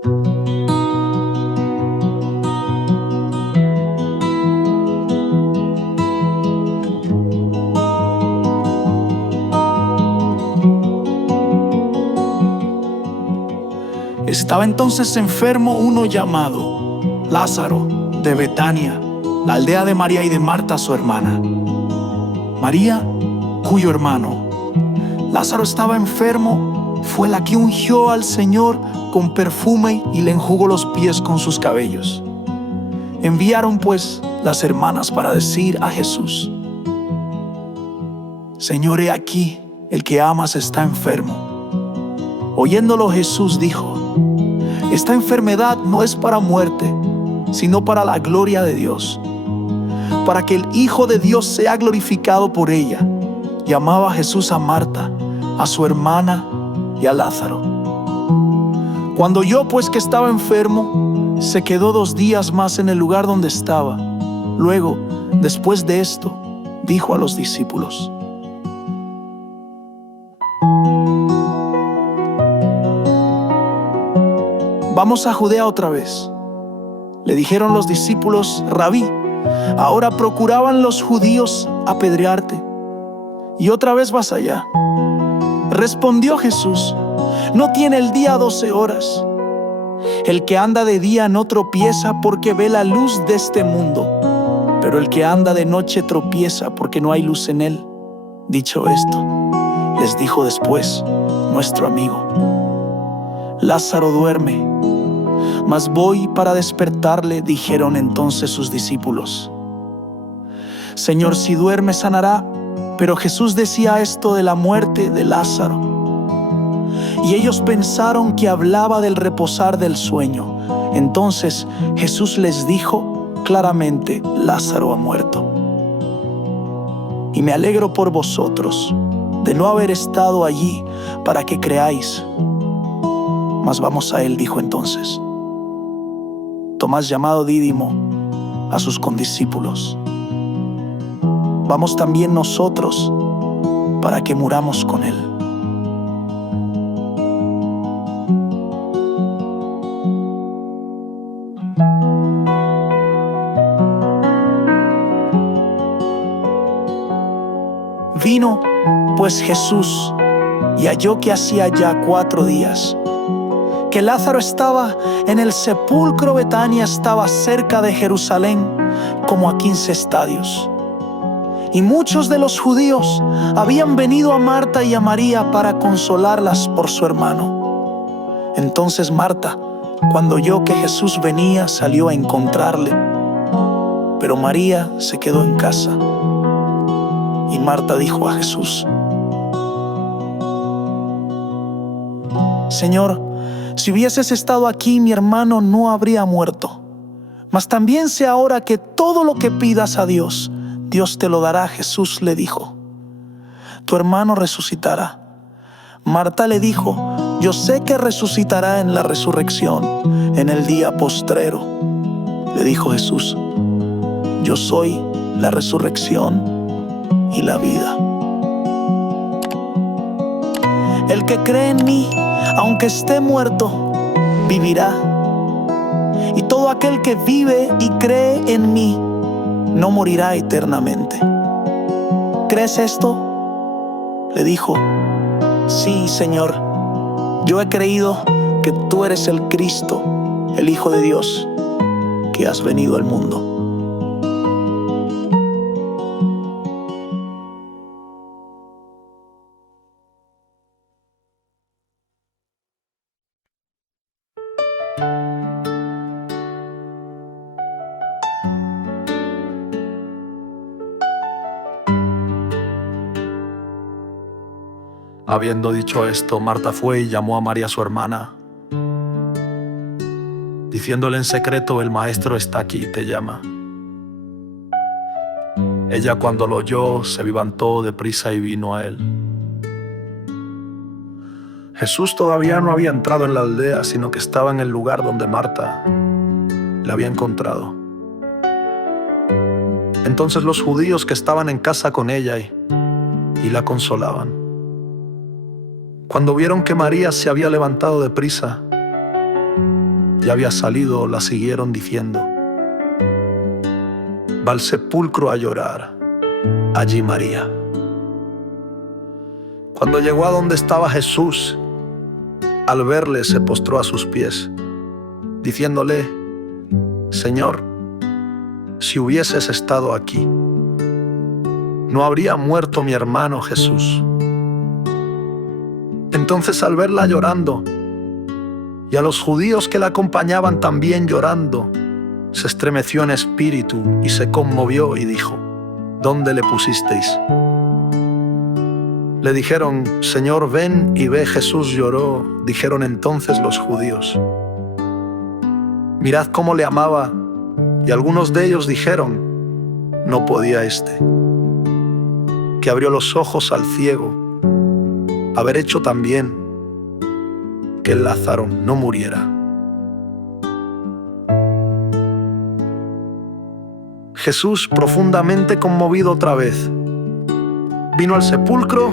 Estaba entonces enfermo uno llamado Lázaro, de Betania, la aldea de María y de Marta su hermana. María, cuyo hermano Lázaro estaba enfermo, fue la que ungió al Señor con perfume y le enjugó los pies con sus cabellos. Enviaron pues las hermanas para decir a Jesús: Señor, he aquí, el que amas está enfermo. Oyéndolo Jesús dijo: Esta enfermedad no es para muerte, sino para la gloria de Dios, para que el Hijo de Dios sea glorificado por ella. Y amaba Jesús a Marta, a su hermana y a Lázaro. Cuando oyó pues que estaba enfermo, se quedó 2 días más en el lugar donde estaba. Luego, después de esto, dijo a los discípulos: Vamos a Judea otra vez. Le dijeron los discípulos: Rabí, ahora procuraban los judíos apedrearte, y otra vez vas allá. Respondió Jesús: No tiene el día 12 horas. El que anda de día no tropieza porque ve la luz de este mundo, pero el que anda de noche tropieza porque no hay luz en él. Dicho esto, les dijo después: Nuestro amigo Lázaro duerme, mas voy para despertarle. Dijeron entonces sus discípulos: Señor, si duerme sanará. Pero Jesús decía esto de la muerte de Lázaro, y ellos pensaron que hablaba del reposar del sueño. Entonces Jesús les dijo claramente: Lázaro ha muerto. Y me alegro por vosotros de no haber estado allí para que creáis. Mas vamos a él, dijo entonces Tomás, llamado Dídimo, a sus condiscípulos: Vamos también nosotros para que muramos con él. Vino pues Jesús y halló que hacía ya 4 días que Lázaro estaba en el sepulcro. Betania estaba cerca de Jerusalén, como a 15 estadios. Y muchos de los judíos habían venido a Marta y a María para consolarlas por su hermano. Entonces Marta, cuando oyó que Jesús venía, salió a encontrarle, pero María se quedó en casa. Y Marta dijo a Jesús: Señor, si hubieses estado aquí, mi hermano no habría muerto. Mas también sé ahora que todo lo que pidas a Dios, Dios te lo dará. Jesús le dijo: Tu hermano resucitará. Marta le dijo: Yo sé que resucitará en la resurrección, en el día postrero. Le dijo Jesús: Yo soy la resurrección y la vida. El que cree en mí, aunque esté muerto, vivirá. Y todo aquel que vive y cree en mí no morirá eternamente. ¿Crees esto? Le dijo: Sí, Señor, yo he creído que tú eres el Cristo, el Hijo de Dios, que has venido al mundo. Habiendo dicho esto, Marta fue y llamó a María su hermana, diciéndole en secreto: El maestro está aquí y te llama. Ella, cuando lo oyó, se levantó deprisa y vino a él. Jesús todavía no había entrado en la aldea, sino que estaba en el lugar donde Marta le había encontrado. Entonces los judíos que estaban en casa con ella y la consolaban, cuando vieron que María se había levantado deprisa ya había salido, la siguieron diciendo: va al sepulcro a llorar. Allí María. Cuando llegó a donde estaba Jesús, al verle se postró a sus pies, diciéndole: Señor, si hubieses estado aquí, no habría muerto mi hermano Jesús. Entonces, al verla llorando, y a los judíos que la acompañaban también llorando, se estremeció en espíritu y se conmovió y dijo: ¿dónde le pusisteis? Le dijeron: Señor, ven y ve. Jesús lloró. Dijeron entonces los judíos: mirad cómo le amaba. Y algunos de ellos dijeron: no podía que abrió los ojos al ciego, haber hecho también que el Lázaro no muriera. Jesús, profundamente conmovido otra vez, vino al sepulcro.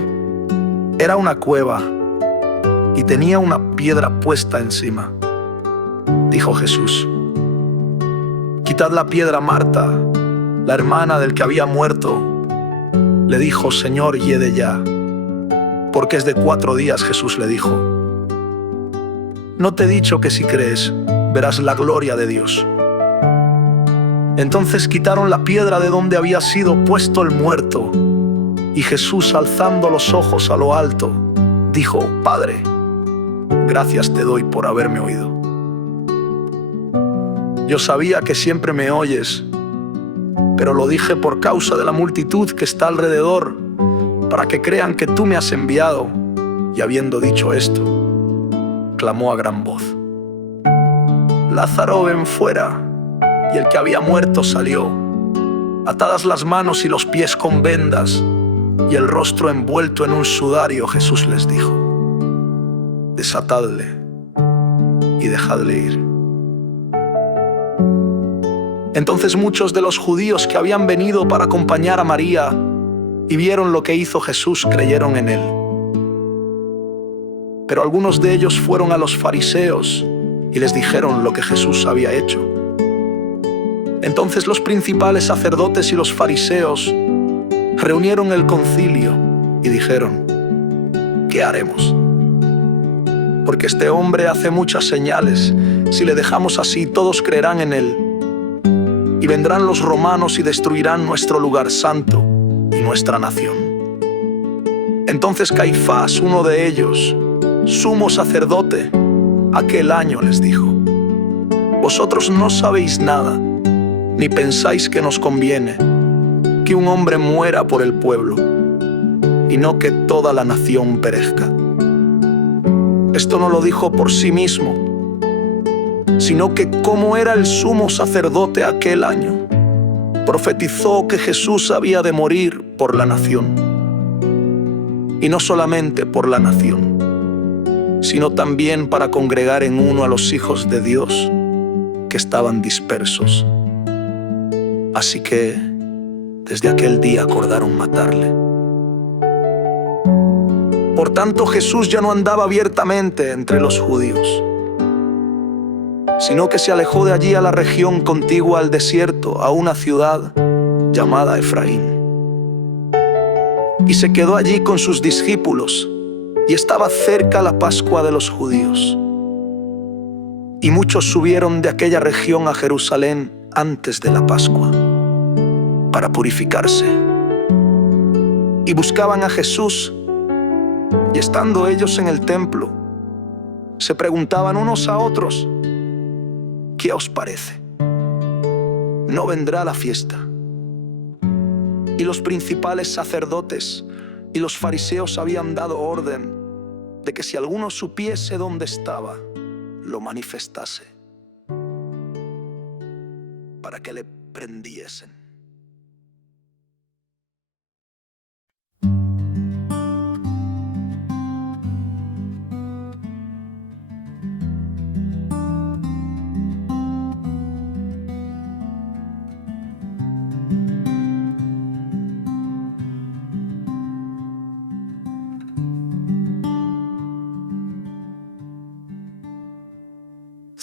Era una cueva y tenía una piedra puesta encima. Dijo Jesús: quitad la piedra. Marta, la hermana del que había muerto, le dijo: Señor, hiede ya, porque es de 4 días. Jesús le dijo: ¿no te he dicho que si crees, verás la gloria de Dios? Entonces quitaron la piedra de donde había sido puesto el muerto, y Jesús, alzando los ojos a lo alto, dijo: Padre, gracias te doy por haberme oído. Yo sabía que siempre me oyes, pero lo dije por causa de la multitud que está alrededor, para que crean que tú me has enviado. Y habiendo dicho esto, clamó a gran voz: Lázaro, ven fuera. Y el que había muerto salió, atadas las manos y los pies con vendas, y el rostro envuelto en un sudario. Jesús les dijo: desatadle y dejadle ir. Entonces muchos de los judíos que habían venido para acompañar a María y vieron lo que hizo Jesús, creyeron en él. Pero algunos de ellos fueron a los fariseos y les dijeron lo que Jesús había hecho. Entonces los principales sacerdotes y los fariseos reunieron el concilio y dijeron: ¿qué haremos? Porque este hombre hace muchas señales. Si le dejamos así, todos creerán en él. Y vendrán los romanos y destruirán nuestro lugar santo y nuestra nación. Entonces Caifás, uno de ellos, sumo sacerdote, aquel año les dijo: vosotros no sabéis nada, ni pensáis que nos conviene que un hombre muera por el pueblo, y no que toda la nación perezca. Esto no lo dijo por sí mismo, sino que, como era el sumo sacerdote aquel año, profetizó que Jesús había de morir por la nación. Y no solamente por la nación, sino también para congregar en uno a los hijos de Dios que estaban dispersos. Así que desde aquel día acordaron matarle. Por tanto, Jesús ya no andaba abiertamente entre los judíos, sino que se alejó de allí a la región contigua al desierto, a una ciudad llamada Efraín. Y se quedó allí con sus discípulos, y estaba cerca la Pascua de los judíos. Y muchos subieron de aquella región a Jerusalén antes de la Pascua, para purificarse. Y buscaban a Jesús, y estando ellos en el templo, se preguntaban unos a otros: ¿qué os parece? ¿No vendrá la fiesta? Y los principales sacerdotes y los fariseos habían dado orden de que si alguno supiese dónde estaba, lo manifestase, para que le prendiesen.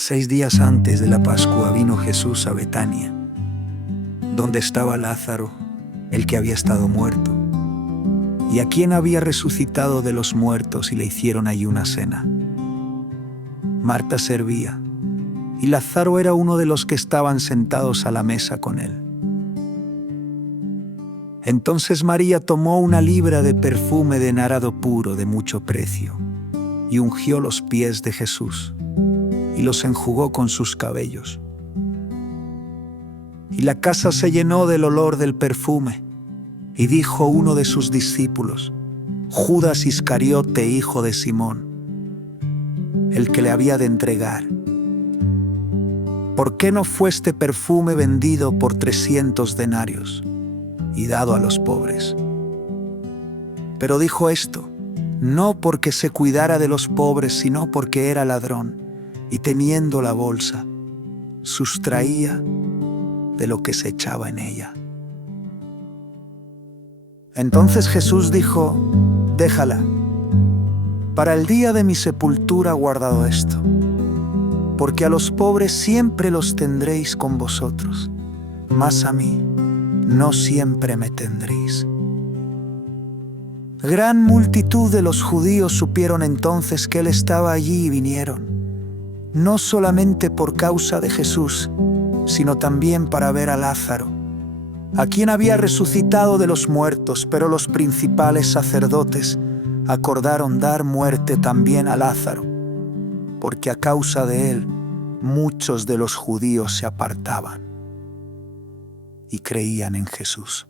6 días antes de la Pascua vino Jesús a Betania, donde estaba Lázaro, el que había estado muerto, y a quien había resucitado de los muertos, y le hicieron allí una cena. Marta servía, y Lázaro era uno de los que estaban sentados a la mesa con él. Entonces María tomó una libra de perfume de nardo puro de mucho precio, y ungió los pies de Jesús, y los enjugó con sus cabellos. Y la casa se llenó del olor del perfume. Y dijo uno de sus discípulos, Judas Iscariote, hijo de Simón, el que le había de entregar: ¿por qué no fue este perfume vendido por 300 denarios y dado a los pobres? Pero dijo esto, no porque se cuidara de los pobres, sino porque era ladrón, y teniendo la bolsa, sustraía de lo que se echaba en ella. Entonces Jesús dijo, déjala, para el día de mi sepultura guardado esto, porque a los pobres siempre los tendréis con vosotros, mas a mí no siempre me tendréis. Gran multitud de los judíos supieron entonces que él estaba allí y vinieron, no solamente por causa de Jesús, sino también para ver a Lázaro, a quien había resucitado de los muertos. Pero los principales sacerdotes acordaron dar muerte también a Lázaro, porque a causa de él muchos de los judíos se apartaban y creían en Jesús.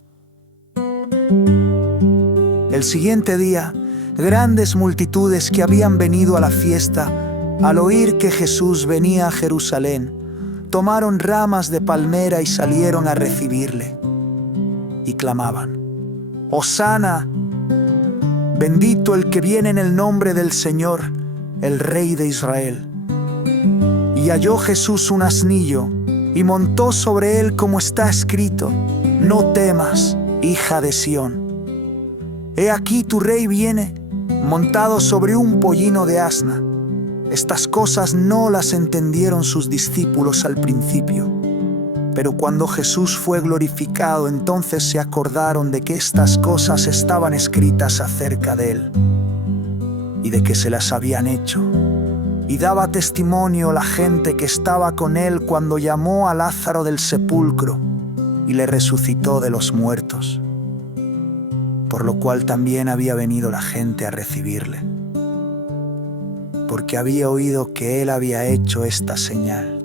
El siguiente día, grandes multitudes que habían venido a la fiesta, al oír que Jesús venía a Jerusalén, tomaron ramas de palmera y salieron a recibirle, y clamaban, Hosana, bendito el que viene en el nombre del Señor, el Rey de Israel. Y halló Jesús un asnillo, y montó sobre él, como está escrito, no temas, hija de Sión. He aquí tu rey viene, montado sobre un pollino de asna. Estas cosas no las entendieron sus discípulos al principio. Pero cuando Jesús fue glorificado, entonces se acordaron de que estas cosas estaban escritas acerca de él, y de que se las habían hecho. Y daba testimonio la gente que estaba con él cuando llamó a Lázaro del sepulcro y le resucitó de los muertos, por lo cual también había venido la gente a recibirle, porque había oído que él había hecho esta señal.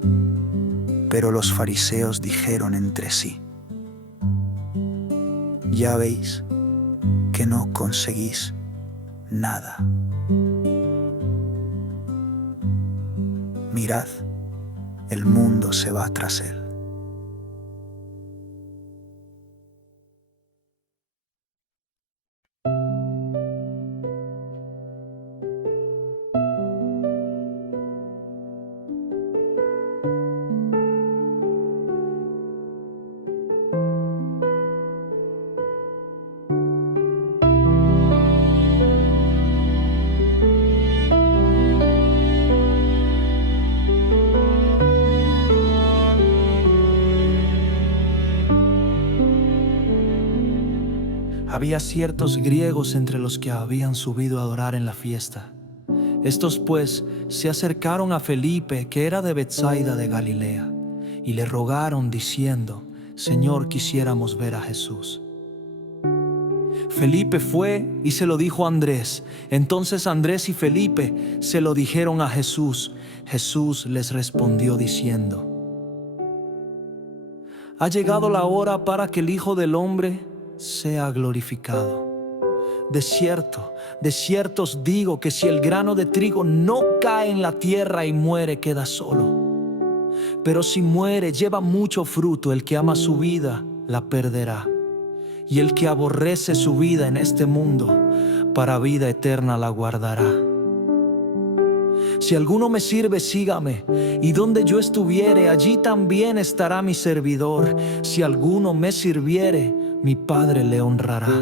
Pero los fariseos dijeron entre sí, ya veis que no conseguís nada. Mirad, el mundo se va tras él. Había ciertos griegos entre los que habían subido a adorar en la fiesta. Estos pues se acercaron a Felipe, que era de Betsaida de Galilea, y le rogaron diciendo, Señor, quisiéramos ver a Jesús. Felipe fue y se lo dijo a Andrés. Entonces Andrés y Felipe se lo dijeron a Jesús. Jesús les respondió diciendo, ha llegado la hora para que el Hijo del Hombre sea glorificado. De cierto os digo que si el grano de trigo no cae en la tierra y muere, queda solo. Pero si muere, lleva mucho fruto. El que ama su vida, la perderá. Y el que aborrece su vida en este mundo, para vida eterna la guardará. Si alguno me sirve, sígame, y donde yo estuviere, allí también estará mi servidor. Si alguno me sirviere, mi Padre le honrará.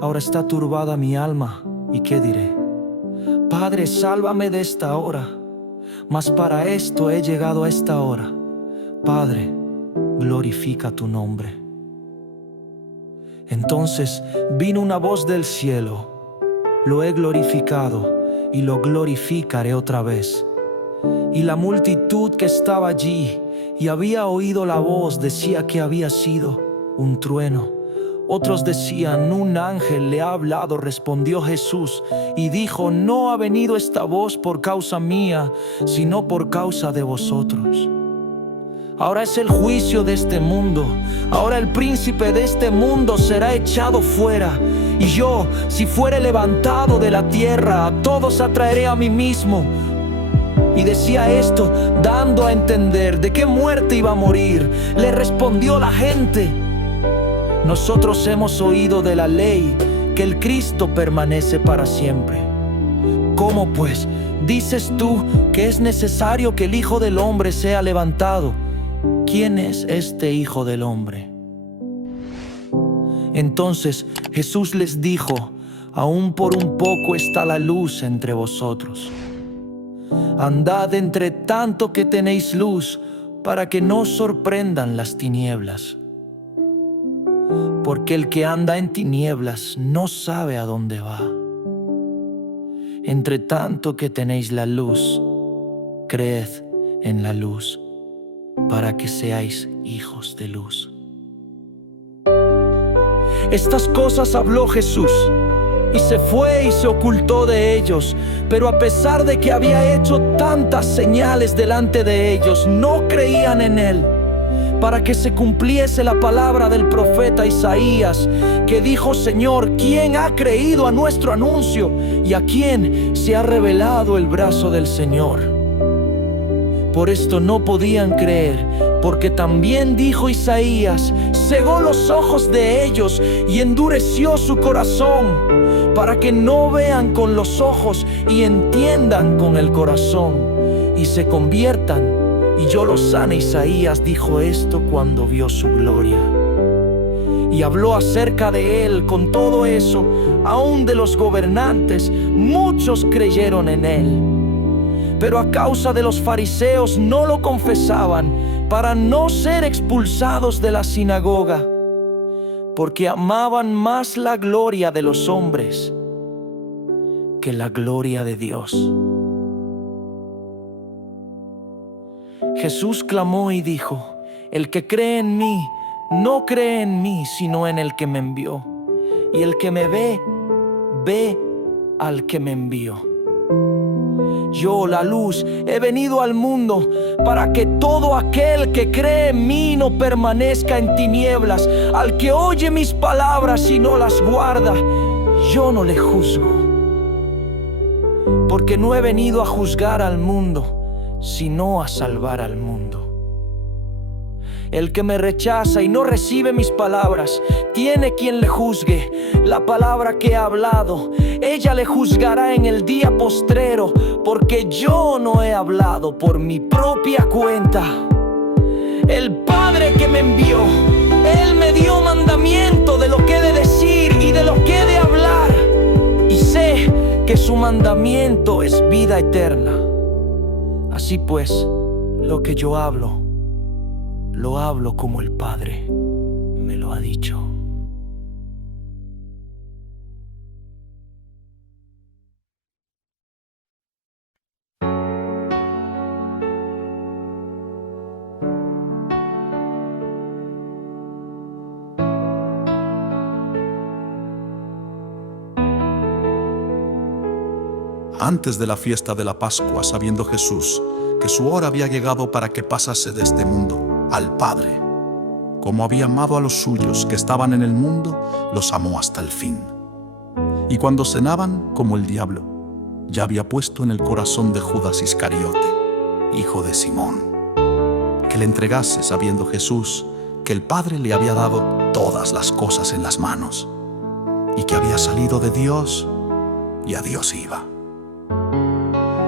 Ahora está turbada mi alma, ¿y qué diré? Padre, sálvame de esta hora. mas para esto he llegado a esta hora. Padre, glorifica tu nombre. Entonces vino una voz del cielo: lo he glorificado y lo glorificaré otra vez. Y la multitud que estaba allí y había oído la voz decía que había sido un trueno. Otros decían: un ángel le ha hablado. Respondió Jesús y dijo: no ha venido esta voz por causa mía, sino por causa de vosotros. Ahora es el juicio de este mundo. Ahora el príncipe de este mundo será echado fuera. Y yo, si fuere levantado de la tierra, a todos atraeré a mí mismo. Y decía esto, dando a entender de qué muerte iba a morir. Le respondió la gente: nosotros hemos oído de la ley que el Cristo permanece para siempre. ¿Cómo pues dices tú que es necesario que el Hijo del Hombre sea levantado? ¿Quién es este Hijo del Hombre? Entonces Jesús les dijo: aún por un poco está la luz entre vosotros. Andad entre tanto que tenéis luz, para que no os sorprendan las tinieblas. Porque el que anda en tinieblas no sabe a dónde va. Entre tanto que tenéis la luz, creed en la luz, para que seáis hijos de luz. Estas cosas habló Jesús, y se fue y se ocultó de ellos. Pero a pesar de que había hecho tantas señales delante de ellos, no creían en él, para que se cumpliese la palabra del profeta Isaías, que dijo: Señor, ¿quién ha creído a nuestro anuncio? ¿Y a quién se ha revelado el brazo del Señor? Por esto no podían creer, porque también dijo Isaías: cegó los ojos de ellos y endureció su corazón, para que no vean con los ojos y entiendan con el corazón, y se conviertan, y yo los sane. Isaías dijo esto cuando vio su gloria. Y habló acerca de él. Con todo eso, aún de los gobernantes, muchos creyeron en él. Pero a causa de los fariseos no lo confesaban, para no ser expulsados de la sinagoga, porque amaban más la gloria de los hombres que la gloria de Dios. Jesús clamó y dijo: el que cree en mí, no cree en mí, sino en el que me envió. Y el que me ve, ve al que me envió. Yo, la luz, he venido al mundo para que todo aquel que cree en mí no permanezca en tinieblas. Al que oye mis palabras y no las guarda, yo no le juzgo. Porque no he venido a juzgar al mundo, sino a salvar al mundo. El que me rechaza y no recibe mis palabras, tiene quien le juzgue. La palabra que he hablado, ella le juzgará en el día postrero, porque yo no he hablado por mi propia cuenta. El Padre que me envió, Él me dio mandamiento de lo que he de decir y de lo que he de hablar. Y sé que su mandamiento es vida eterna. Así pues, lo que yo hablo, lo hablo como el Padre me lo ha dicho. Antes de la fiesta de la Pascua, sabiendo Jesús que su hora había llegado para que pasase de este mundo al Padre, como había amado a los suyos que estaban en el mundo, los amó hasta el fin. Y cuando cenaban, como el diablo ya había puesto en el corazón de Judas Iscariote, hijo de Simón, que le entregase, sabiendo Jesús que el Padre le había dado todas las cosas en las manos, y que había salido de Dios y a Dios iba.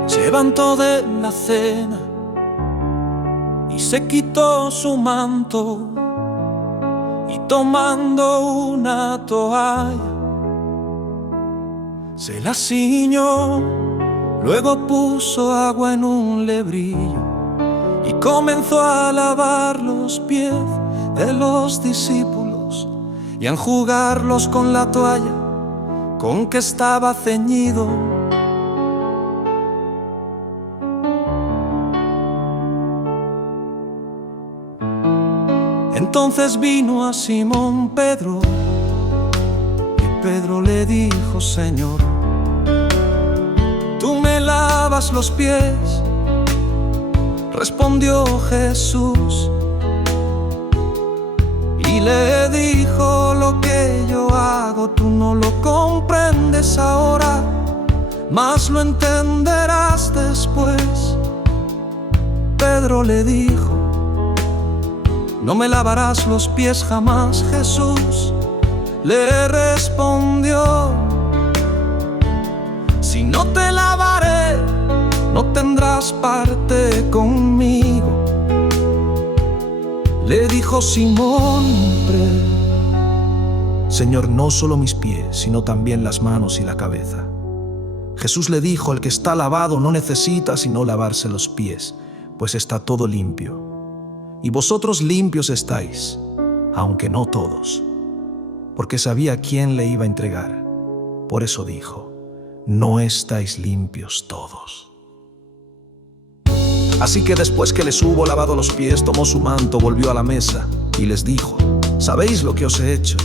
Se levantó de la cena y se quitó su manto, y tomando una toalla se la ciñó Luego puso agua en un lebrillo y comenzó a lavar los pies de los discípulos y a enjugarlos con la toalla con que estaba ceñido. Entonces vino a Simón Pedro y Pedro le dijo: Señor, ¿tú me lavas los pies? Respondió Jesús y le dijo: lo que yo hago tú no lo comprendes ahora, mas lo entenderás después. Pedro le dijo: no me lavarás los pies jamás. Jesús le respondió: si no te lavaré, no tendrás parte conmigo. Le dijo Simón Pedro: Señor, no solo mis pies, sino también las manos y la cabeza. Jesús le dijo: el que está lavado no necesita sino lavarse los pies, pues está todo limpio. Y vosotros limpios estáis, aunque no todos, porque sabía quién le iba a entregar. Por eso dijo: no estáis limpios todos. Así que después que les hubo lavado los pies, tomó su manto, volvió a la mesa y les dijo: ¿sabéis lo que os he hecho?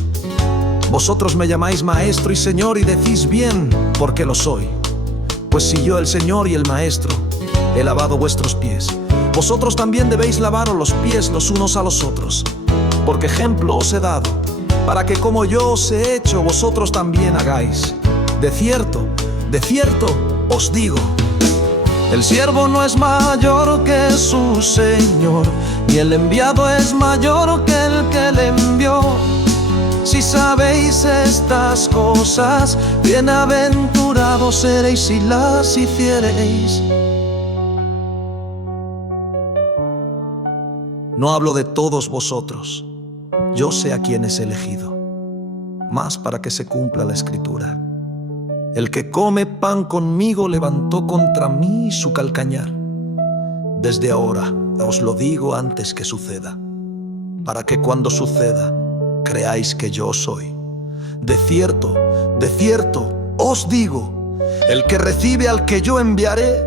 Vosotros me llamáis maestro y señor y decís bien, porque lo soy. Pues si yo, el Señor y el Maestro, he lavado vuestros pies, vosotros también debéis lavaros los pies los unos a los otros, porque ejemplo os he dado, para que como yo os he hecho, vosotros también hagáis. De cierto os digo, el siervo no es mayor que su Señor, ni el enviado es mayor que el que le envió. Si sabéis estas cosas, bienaventurados seréis si las hiciereis. No hablo de todos vosotros, yo sé a quiénes he elegido, mas para que se cumpla la Escritura: el que come pan conmigo levantó contra mí su calcañar. Desde ahora os lo digo antes que suceda, para que cuando suceda creáis que yo soy. De cierto os digo, el que recibe al que yo enviaré,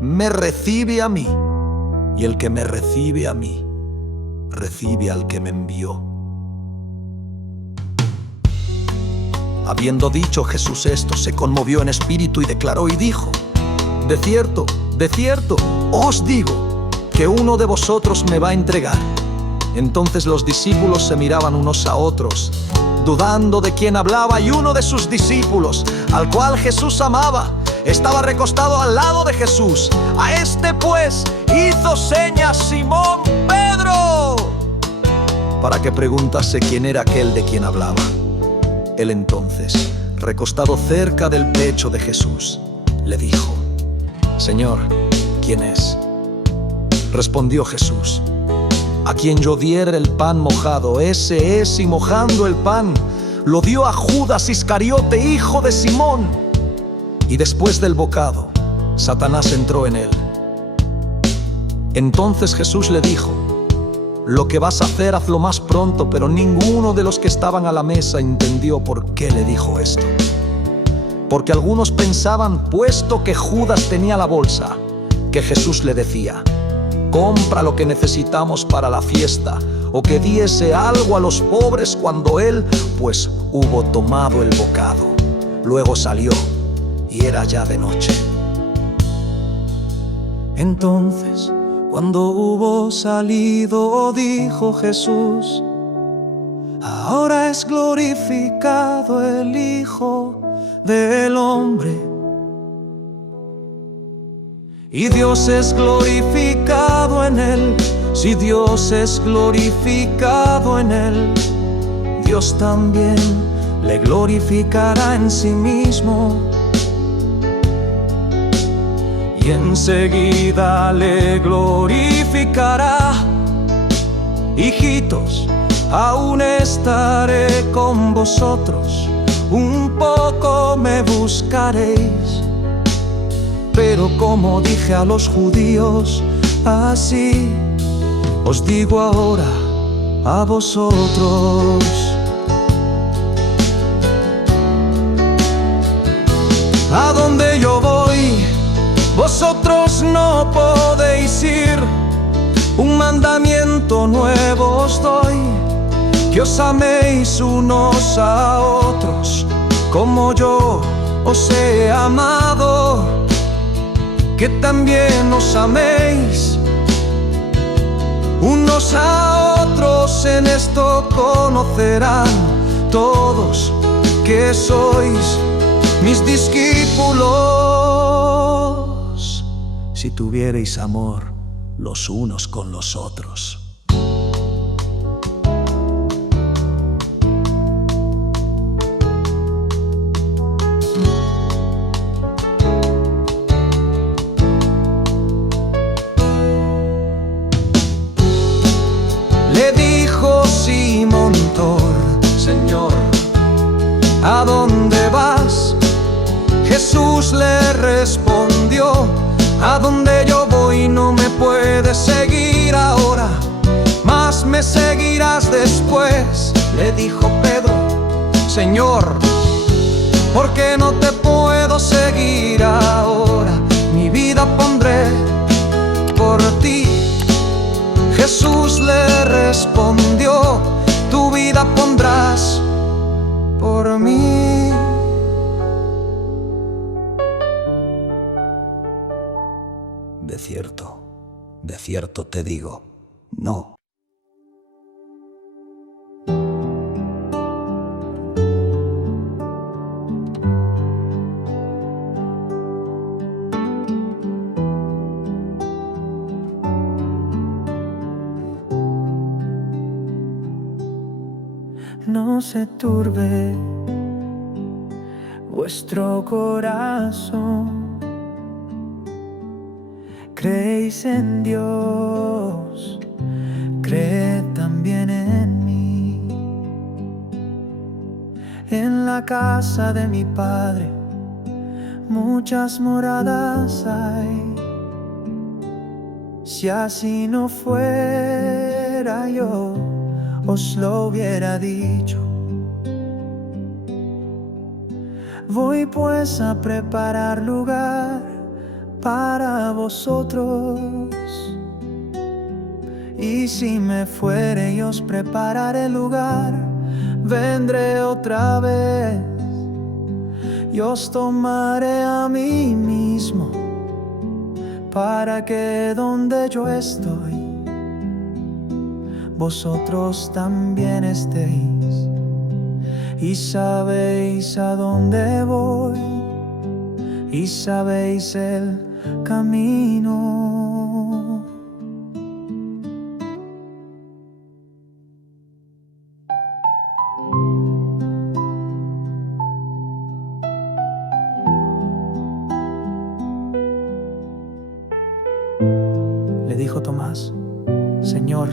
me recibe a mí, y el que me recibe a mí, recibe al que me envió. Habiendo dicho Jesús esto, se conmovió en espíritu y declaró y dijo: de cierto os digo, que uno de vosotros me va a entregar. Entonces los discípulos se miraban unos a otros, dudando de quién hablaba, y uno de sus discípulos, al cual Jesús amaba, estaba recostado al lado de Jesús. A este pues hizo señas Simón Pedro, para que preguntase quién era aquel de quien hablaba. Él entonces, recostado cerca del pecho de Jesús, le dijo: Señor, ¿quién es? Respondió Jesús: a quien yo diera el pan mojado, ese es, y mojando el pan, lo dio a Judas Iscariote, hijo de Simón. Y después del bocado, Satanás entró en él. Entonces Jesús le dijo: lo que vas a hacer, hazlo más pronto. Pero ninguno de los que estaban a la mesa entendió por qué le dijo esto. Porque algunos pensaban, puesto que Judas tenía la bolsa, que Jesús le decía: compra lo que necesitamos para la fiesta, o que diese algo a los pobres, cuando él, pues, hubo tomado el bocado. Luego salió, y era ya de noche. Entonces, cuando hubo salido, dijo Jesús: ahora es glorificado el Hijo del Hombre, y Dios es glorificado en él. Si Dios es glorificado en él, Dios también le glorificará en sí mismo. Y enseguida le glorificará. Hijitos, aún estaré con vosotros, un poco me buscaréis. Pero como dije a los judíos, así os digo ahora a vosotros. A donde yo voy, vosotros no podéis ir. Un mandamiento nuevo os doy, que os améis unos a otros, como yo os he amado, que también os améis unos a otros. En esto conocerán todos que sois mis discípulos, si tuviereis amor los unos con los otros. Le dijo Simón Tor: Señor, ¿a dónde vas? Jesús le respondió: a donde yo voy no me puedes seguir ahora, mas me seguirás después. Le dijo Pedro: Señor, ¿por qué no te puedo seguir ahora? Mi vida pondré por ti. Jesús le respondió: tu vida pondrás por mí. De cierto te digo, no. No se turbe vuestro corazón. Creéis en Dios, creed también en mí. En la casa de mi Padre muchas moradas hay. Si así no fuera, yo os lo hubiera dicho. Voy pues a preparar lugar para vosotros, y si me fuere y os prepararé lugar, vendré otra vez y os tomaré a mí mismo, para que donde yo estoy, vosotros también estéis. Y sabéis a dónde voy, y sabéis el camino. Le dijo Tomás: Señor,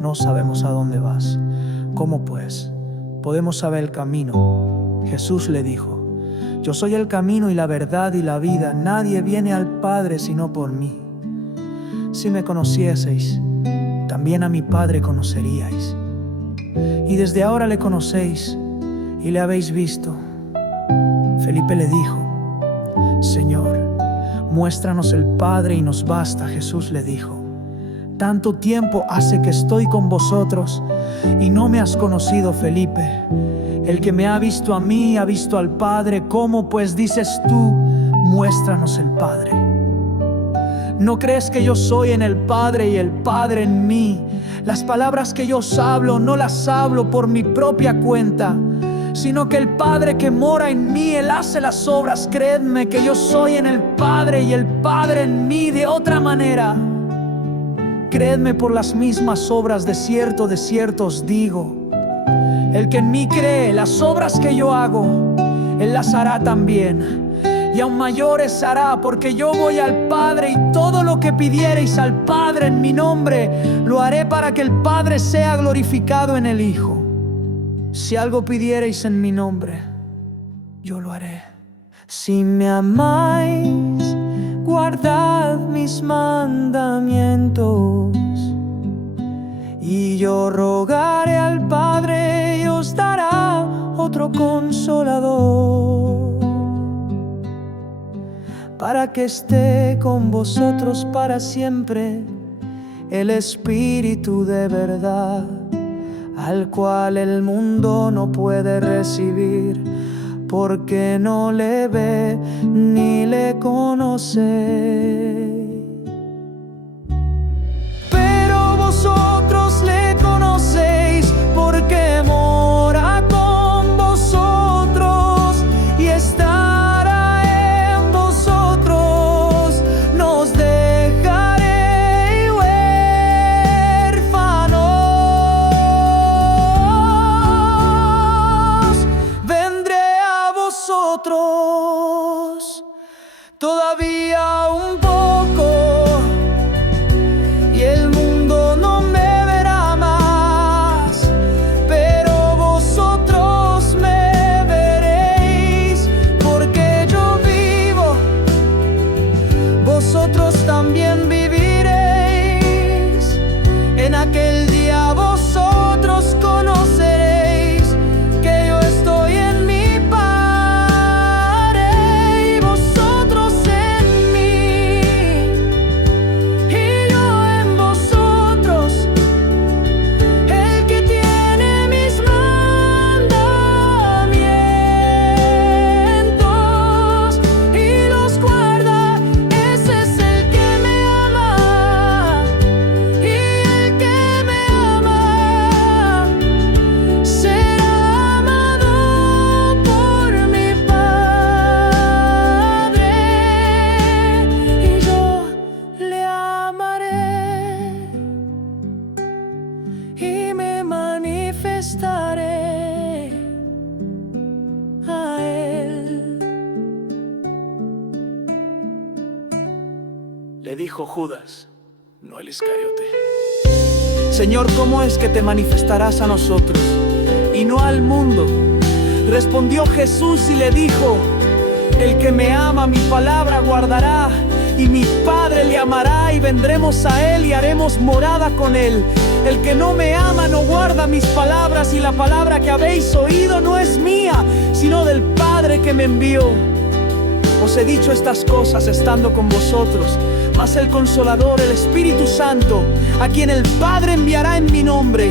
no sabemos a dónde vas. ¿Cómo pues podemos saber el camino? Jesús le dijo: yo soy el camino y la verdad y la vida. Nadie viene al Padre sino por mí. Si me conocieseis, también a mi Padre conoceríais. Y desde ahora le conocéis y le habéis visto. Felipe le dijo: Señor, muéstranos el Padre y nos basta. Jesús le dijo: tanto tiempo hace que estoy con vosotros y no me has conocido, Felipe. El que me ha visto a mí ha visto al Padre. ¿Cómo pues dices tú, muéstranos el Padre? ¿No crees que yo soy en el Padre y el Padre en mí? Las palabras que yo os hablo no las hablo por mi propia cuenta, sino que el Padre que mora en mí, Él hace las obras. Creedme que yo soy en el Padre y el Padre en mí. De otra manera, creedme por las mismas obras. De cierto os digo, el que en mí cree, las obras que yo hago, Él las hará también, y aún mayores hará, porque yo voy al Padre, y todo lo que pidiereis al Padre en mi nombre, lo haré para que el Padre sea glorificado en el Hijo. Si algo pidiereis en mi nombre, yo lo haré. Si me amáis, guardad mis mandamientos. Y yo rogaré al Padre y os dará otro consolador, para que esté con vosotros para siempre, el Espíritu de verdad, al cual el mundo no puede recibir, porque no le ve ni le conoce. Pero vosotros le conocéis, porque mora con vosotros y estará en vosotros. No os dejaré huérfanos, vendré a vosotros. Todavía un poco y el mundo no me verá más, pero vosotros me veréis, porque yo vivo, vosotros también viviréis. En aquel día vosotros conoceréis que yo estoy en mi Padre y vosotros en mí, y yo en vosotros. El que tiene mis mandamientos y los guarda, ese es el que me ama. Y el que me ama será amado por mi Padre, y yo le amaré y me manifestaré a él. Le dijo Judas, no el Iscariote: Señor, ¿cómo es que te manifestarás a nosotros y no al mundo? Respondió Jesús y le dijo: el que me ama, mi palabra guardará, y mi Padre le amará, y vendremos a él y haremos morada con él. El que no me ama no guarda mis palabras, y la palabra que habéis oído no es mía, sino del Padre que me envió. Os he dicho estas cosas estando con vosotros, mas el Consolador, el Espíritu Santo, a quien el Padre enviará en mi nombre,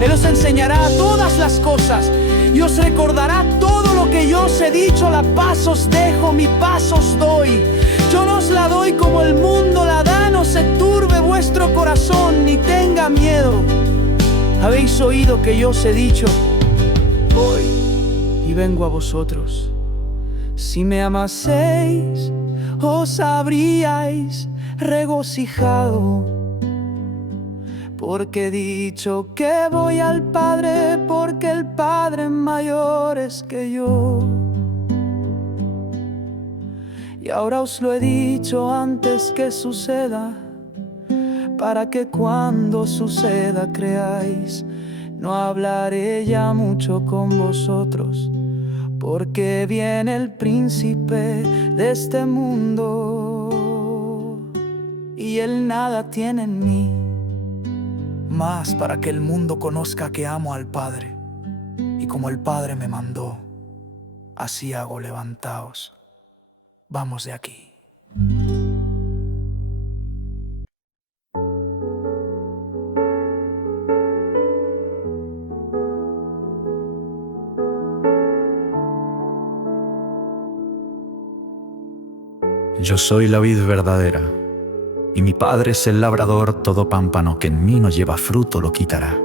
Él os enseñará todas las cosas y os recordará todo lo que yo os he dicho. La paz os dejo, mi paz os doy. Yo no os la doy como el mundo la da. No se turbe vuestro corazón ni tenga miedo. Habéis oído que yo os he dicho: voy y vengo a vosotros. Si me amaseis, os habríais regocijado, porque he dicho que voy al Padre, porque el Padre mayor es que yo. Y ahora os lo he dicho antes que suceda, para que cuando suceda creáis. No hablaré ya mucho con vosotros, porque viene el príncipe de este mundo, y él nada tiene en mí. Mas para que el mundo conozca que amo al Padre, y como el Padre me mandó, así hago. Levantaos, vamos de aquí. Yo soy la vid verdadera, y mi Padre es el labrador. Todo pámpano que en mí no lleva fruto lo quitará,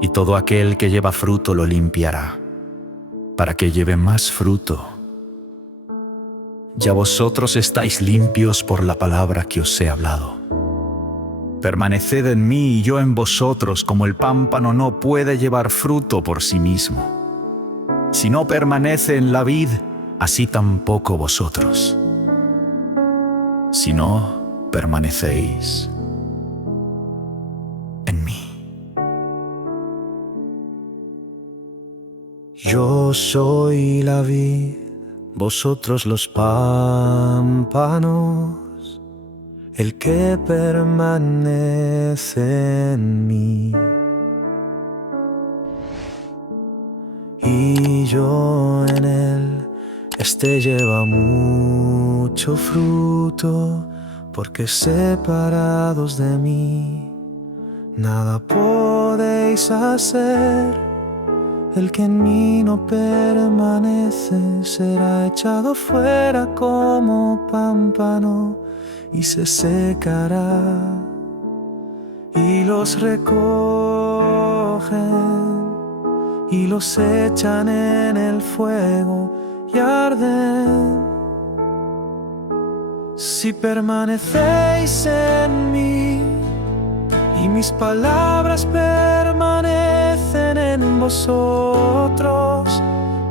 y todo aquel que lleva fruto lo limpiará, para que lleve más fruto. Ya vosotros estáis limpios por la palabra que os he hablado. Permaneced en mí y yo en vosotros, como el pámpano no puede llevar fruto por sí mismo, si no permanece en la vid, así tampoco vosotros, si no permanecéis en mí. Yo soy la vid, vosotros los pámpanos, el que permanece en mí y yo en él. Este lleva mucho fruto, porque separados de mí nada podéis hacer. El que en mí no permanece será echado fuera como pámpano y se secará. Y los recogen y los echan en el fuego y arden. Si permanecéis en mí y mis palabras permanecen en vosotros,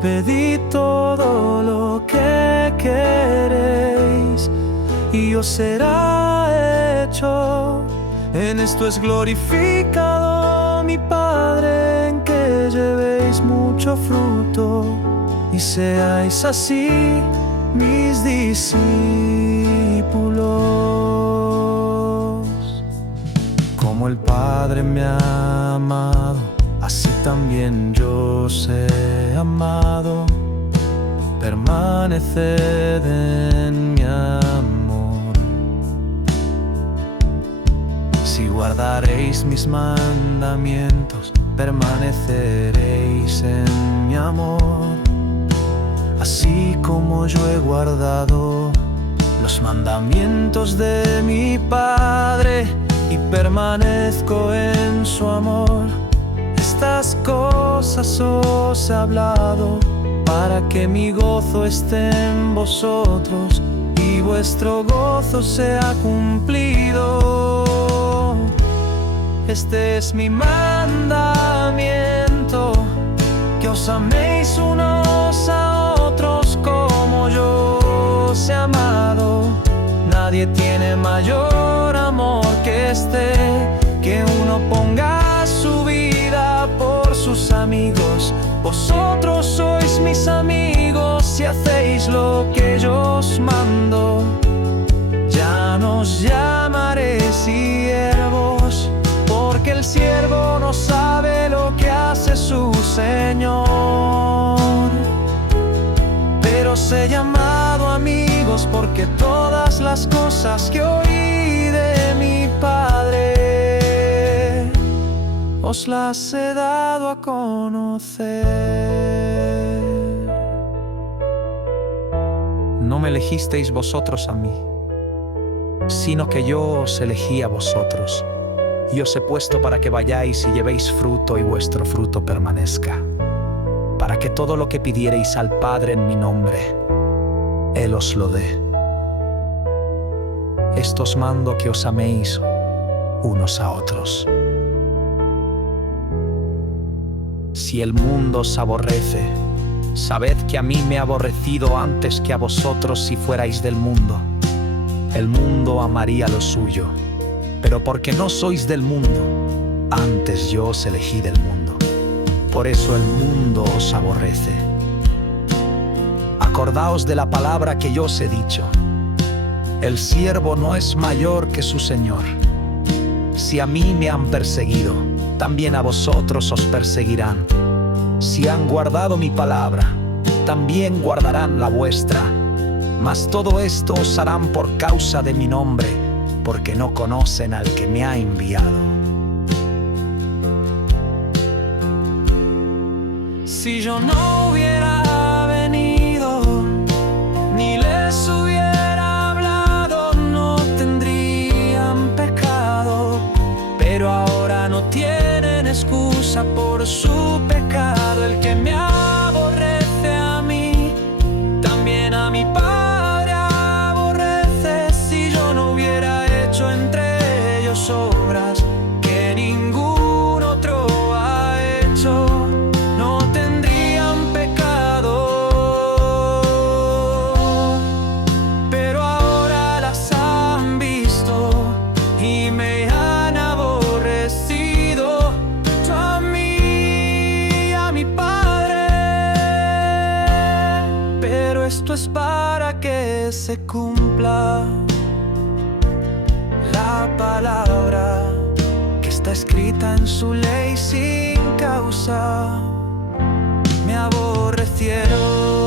pedid todo lo que queréis y os será hecho. En esto es glorificado mi Padre, en que llevéis mucho fruto y seáis así mis discípulos. Como el Padre me ha amado, así también yo os he amado. Permaneced en mi amor. Si guardaréis mis mandamientos, permaneceréis en mi amor. Así como yo he guardado los mandamientos de mi Padre y permanezco en su amor. Estas cosas os he hablado para que mi gozo esté en vosotros y vuestro gozo sea cumplido. Este es mi mandamiento, que os améis unos a otros como yo os he amado. Nadie tiene mayor amor que este, que uno ponga su vida por sus amigos. Vosotros sois mis amigos si hacéis lo que yo os mando. Ya no os llamaré siervos, porque el siervo no sabe lo que hace su Señor. Pero os he llamado amigos, porque todas las cosas que oí de mi Padre os las he dado a conocer. No me elegisteis vosotros a mí, sino que yo os elegí a vosotros, y os he puesto para que vayáis y llevéis fruto y vuestro fruto permanezca, para que todo lo que pidiereis al Padre en mi nombre, Él os lo dé. Esto os mando, que os améis unos a otros. Si el mundo os aborrece, sabed que a mí me ha aborrecido antes que a vosotros si fuerais del mundo. El mundo amaría lo suyo, pero porque no sois del mundo, antes yo os elegí del mundo. Por eso el mundo os aborrece. Acordaos de la palabra que yo os he dicho: el siervo no es mayor que su Señor. Si a mí me han perseguido, también a vosotros os perseguirán. Si han guardado mi palabra, también guardarán la vuestra. Mas todo esto os harán por causa de mi nombre, porque no conocen al que me ha enviado. Si yo no hubiera venido, ni les hubiera hablado, no tendrían pecado. Pero ahora no tienen excusa por su pecado. El que me aborrece a mí, también a mi Padre aborrece. Si yo no hubiera hecho entre ellos obras que ningún otro ha hecho, no tendrían pecado. La palabra que está escrita en su ley sin causa me aborrecieron.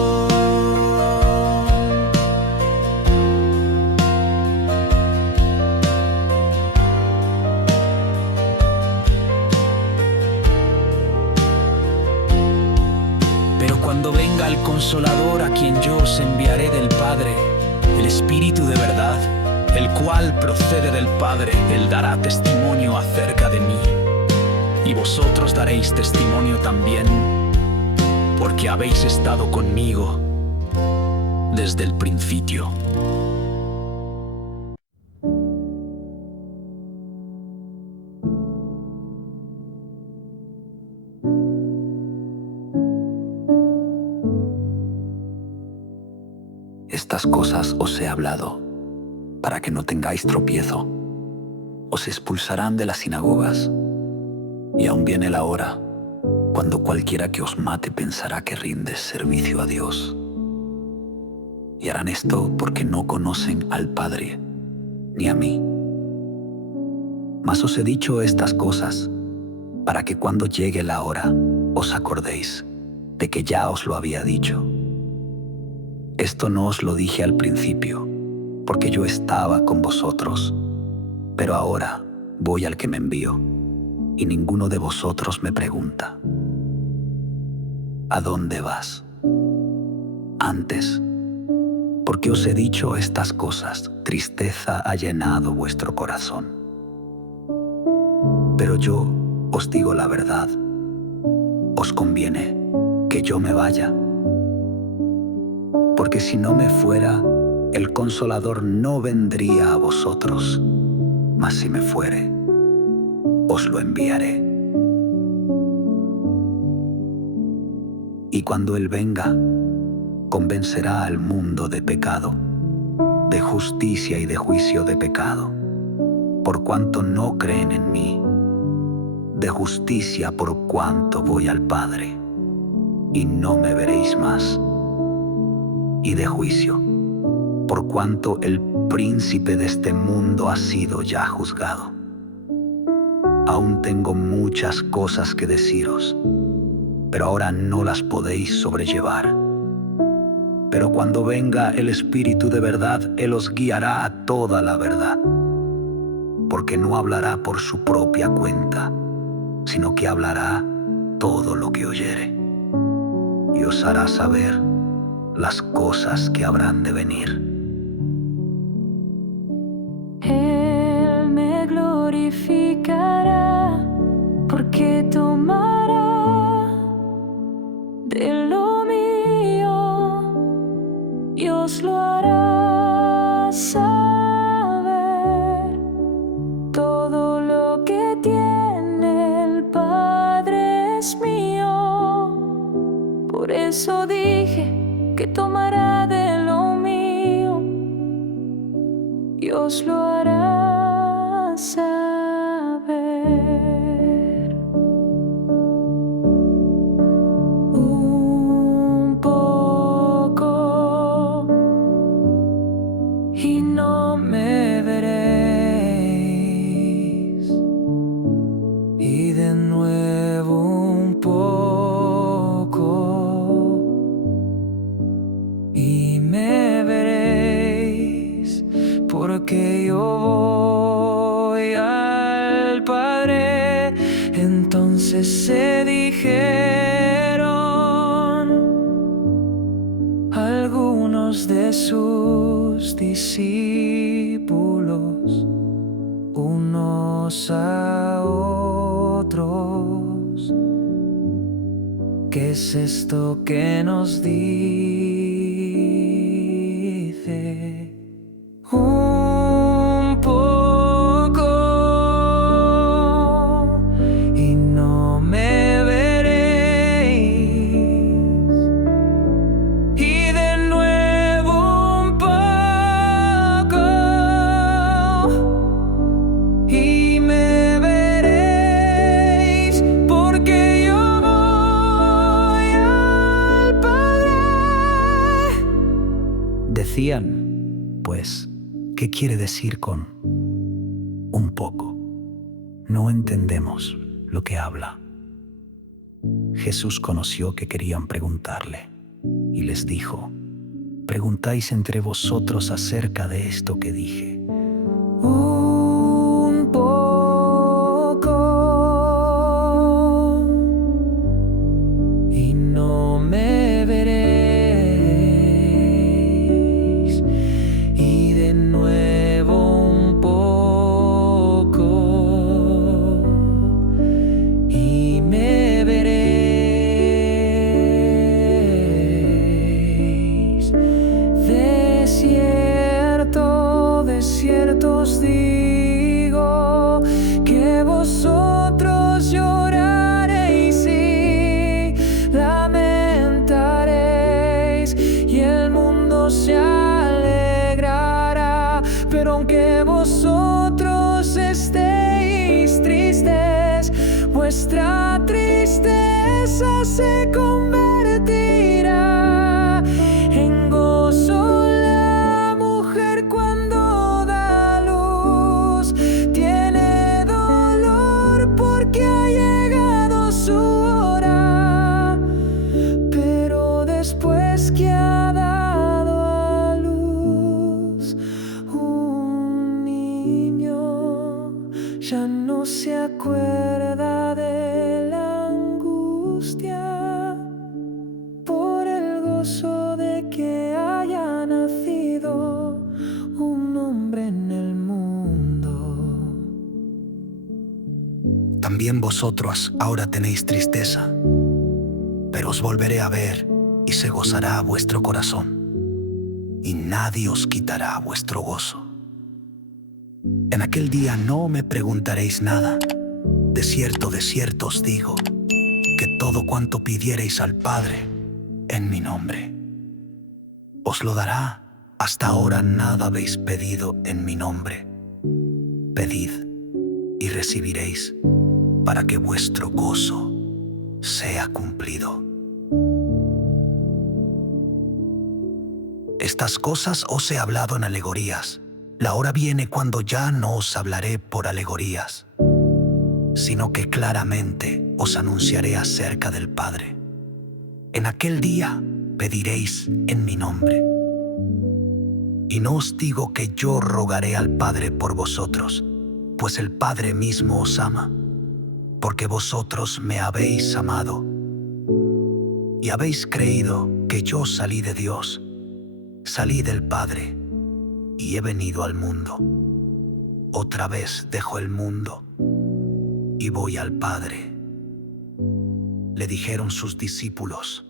Cuando venga el Consolador, a quien yo os enviaré del Padre, el Espíritu de verdad, el cual procede del Padre, Él dará testimonio acerca de mí. Y vosotros daréis testimonio también, porque habéis estado conmigo desde el principio. Estas cosas os he hablado, para que no tengáis tropiezo. Os expulsarán de las sinagogas, y aún viene la hora, cuando cualquiera que os mate pensará que rindes servicio a Dios. Y harán esto porque no conocen al Padre, ni a mí. Mas os he dicho estas cosas, para que cuando llegue la hora, os acordéis de que ya os lo había dicho. Esto no os lo dije al principio, porque yo estaba con vosotros, pero ahora voy al que me envió, y ninguno de vosotros me pregunta: ¿a dónde vas? Antes, porque os he dicho estas cosas, tristeza ha llenado vuestro corazón. Pero yo os digo la verdad, os conviene que yo me vaya. Porque si no me fuera, el Consolador no vendría a vosotros, mas si me fuere, os lo enviaré. Y cuando Él venga, convencerá al mundo de pecado, de justicia y de juicio de pecado, por cuanto no creen en mí, de justicia por cuanto voy al Padre, y no me veréis más, y de juicio, por cuanto el príncipe de este mundo ha sido ya juzgado. Aún tengo muchas cosas que deciros, pero ahora no las podéis sobrellevar. Pero cuando venga el Espíritu de verdad, Él os guiará a toda la verdad, porque no hablará por su propia cuenta, sino que hablará todo lo que oyere, y os hará saber las cosas que habrán de venir. Él me glorificará, porque tomará de lo mío y os lo hará saber. Todo lo que tiene el Padre es mío, por eso dije que tomará de lo mío y os lo hará saber. Un poco y no me veréis, y de nuevo un poco y me veréis, porque yo voy al Padre. Entonces se dijeron algunos de sus discípulos unos a otros: ¿qué es esto que nos dice? Un poco y no me veréis, y de nuevo un poco y me veréis, porque yo voy al Padre. Decían, pues, ¿Qué quiere decir con un poco? No entendemos lo que habla. Jesús conoció que querían preguntarle y les dijo: preguntáis entre vosotros acerca de esto que dije. Un poco y no me veréis, y de nuevo un poco y me veréis. De cierto os digo que vosotros lloraréis y lamentaréis, y el mundo se alegrará. Pero aunque vosotros estéis tristes, vuestra tristeza se convertirá en gozo. Después que ha dado a luz un niño, ya no se acuerda de la angustia por el gozo de que haya nacido un hombre en el mundo. También vosotros ahora tenéis tristeza, pero os volveré a ver y se gozará vuestro corazón, y nadie os quitará vuestro gozo. En aquel día no me preguntaréis nada. De cierto os digo, que todo cuanto pidiereis al Padre en mi nombre, os lo dará. Hasta ahora nada habéis pedido en mi nombre. Pedid y recibiréis, para que vuestro gozo sea cumplido. Estas cosas os he hablado en alegorías. La hora viene cuando ya no os hablaré por alegorías, sino que claramente os anunciaré acerca del Padre. En aquel día pediréis en mi nombre. Y no os digo que yo rogaré al Padre por vosotros, pues el Padre mismo os ama, porque vosotros me habéis amado y habéis creído que yo salí de Dios. Salí del Padre y he venido al mundo. Otra vez dejo el mundo y voy al Padre. Le dijeron sus discípulos: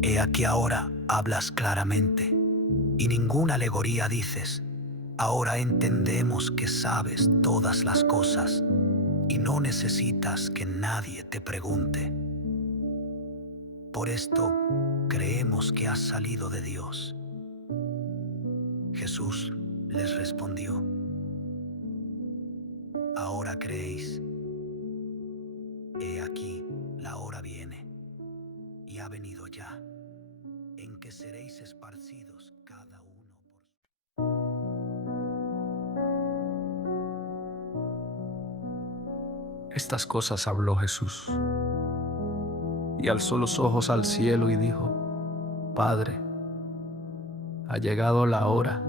he aquí ahora hablas claramente y ninguna alegoría dices. Ahora entendemos que sabes todas las cosas y no necesitas que nadie te pregunte. Por esto creemos que has salido de Dios. Jesús les respondió: ahora creéis. He aquí, la hora viene, y ha venido ya, en que seréis esparcidos cada uno por su... Estas cosas habló Jesús, y alzó los ojos al cielo y dijo: Padre, ha llegado la hora.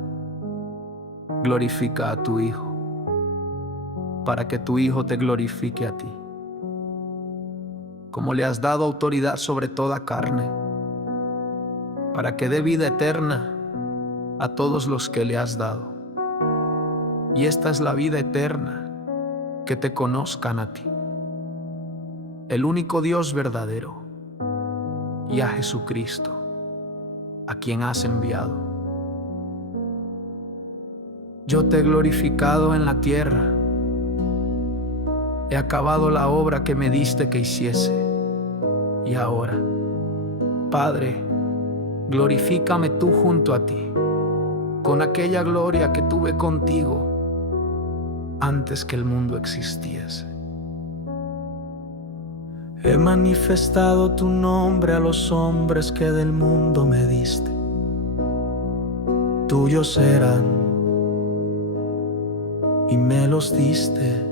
Glorifica a tu Hijo, para que tu Hijo te glorifique a ti. Como le has dado autoridad sobre toda carne, para que dé vida eterna a todos los que le has dado. Y esta es la vida eterna, que te conozcan a ti, el único Dios verdadero, y a Jesucristo, a quien has enviado. Yo te he glorificado en la tierra. He acabado la obra que me diste que hiciese. Y ahora, Padre, glorifícame tú junto a ti, con aquella gloria que tuve contigo antes que el mundo existiese. He manifestado tu nombre a los hombres que del mundo me diste. Tuyos eran, y me los diste.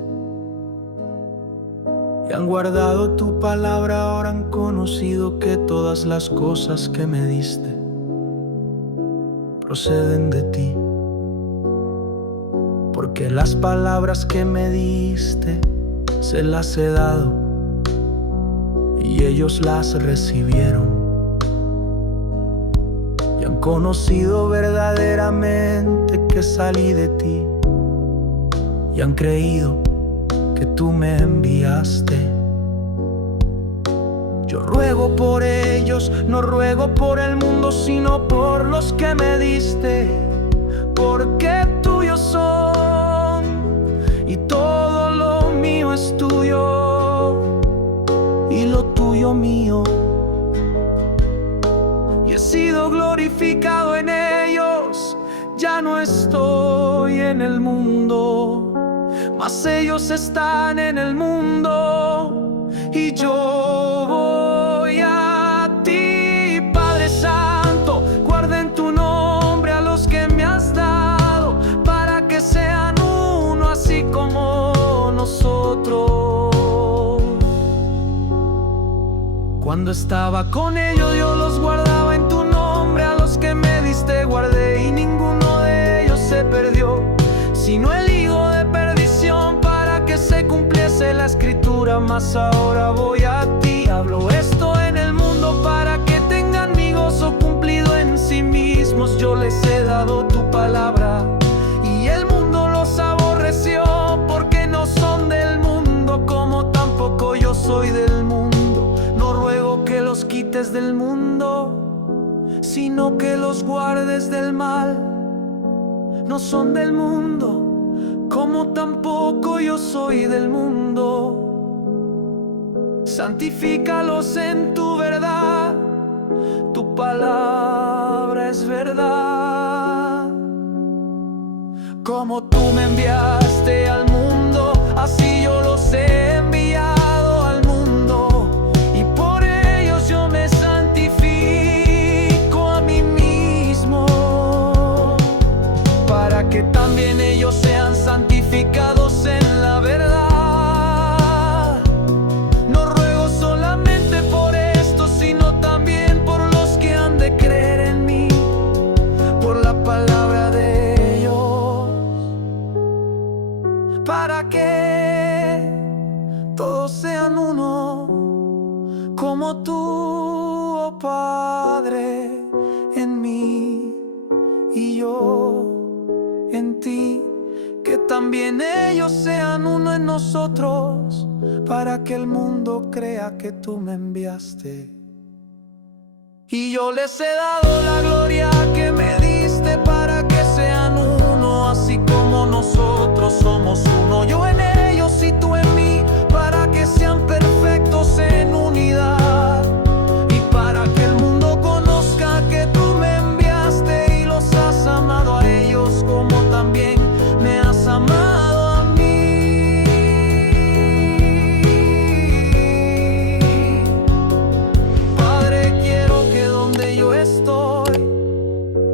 Y han guardado tu palabra, ahora han conocido que todas las cosas que me diste proceden de ti. Porque las palabras que me diste se las he dado y ellos las recibieron. Y han conocido verdaderamente que salí de ti y han creído que tú me enviaste. Yo ruego por ellos, no ruego por el mundo, sino por los que me diste, porque tuyos son y todo lo mío es tuyo y lo tuyo mío. Y he sido glorificado en ellos, ya no estoy en el mundo, mas ellos están en el mundo y yo voy a ti. Padre Santo, guarden tu nombre a los que me has dado, para que sean uno así como nosotros. Cuando estaba con ellos yo los guardaba en tu nombre, a los que me diste guardé y ninguno de ellos se perdió, sino el hijo de perdición, para que se cumpliese la escritura. Mas ahora voy a ti, hablo esto en el mundo para que tengan mi gozo cumplido en sí mismos. Yo les he dado tu palabra y el mundo los aborreció, porque no son del mundo como tampoco yo soy del mundo. No ruego que los quites del mundo, sino que los guardes del mal. No son del mundo como tampoco yo soy del mundo. Santifícalos en tu verdad, tu palabra es verdad. Como tú me enviaste al mundo, así yo los he enviado al mundo, y por ellos yo me santifico a mí mismo, para que también ellos sean santificados en la verdad. No ruego solamente por esto, sino también por los que han de creer en mí, por la palabra de ellos, para que todos sean uno, como tú, oh Padre, en mí y yo en ti, que también ellos sean uno en nosotros, para que el mundo crea que tú me enviaste. Y yo les he dado la gloria que me diste, para que sean uno, así como nosotros somos uno. Yo en ellos y tú en mí, para que sean perfectos en unidad, y para que el mundo conozca que tú me enviaste y los has amado a ellos como también me has amado a mí. Padre, quiero que donde yo estoy,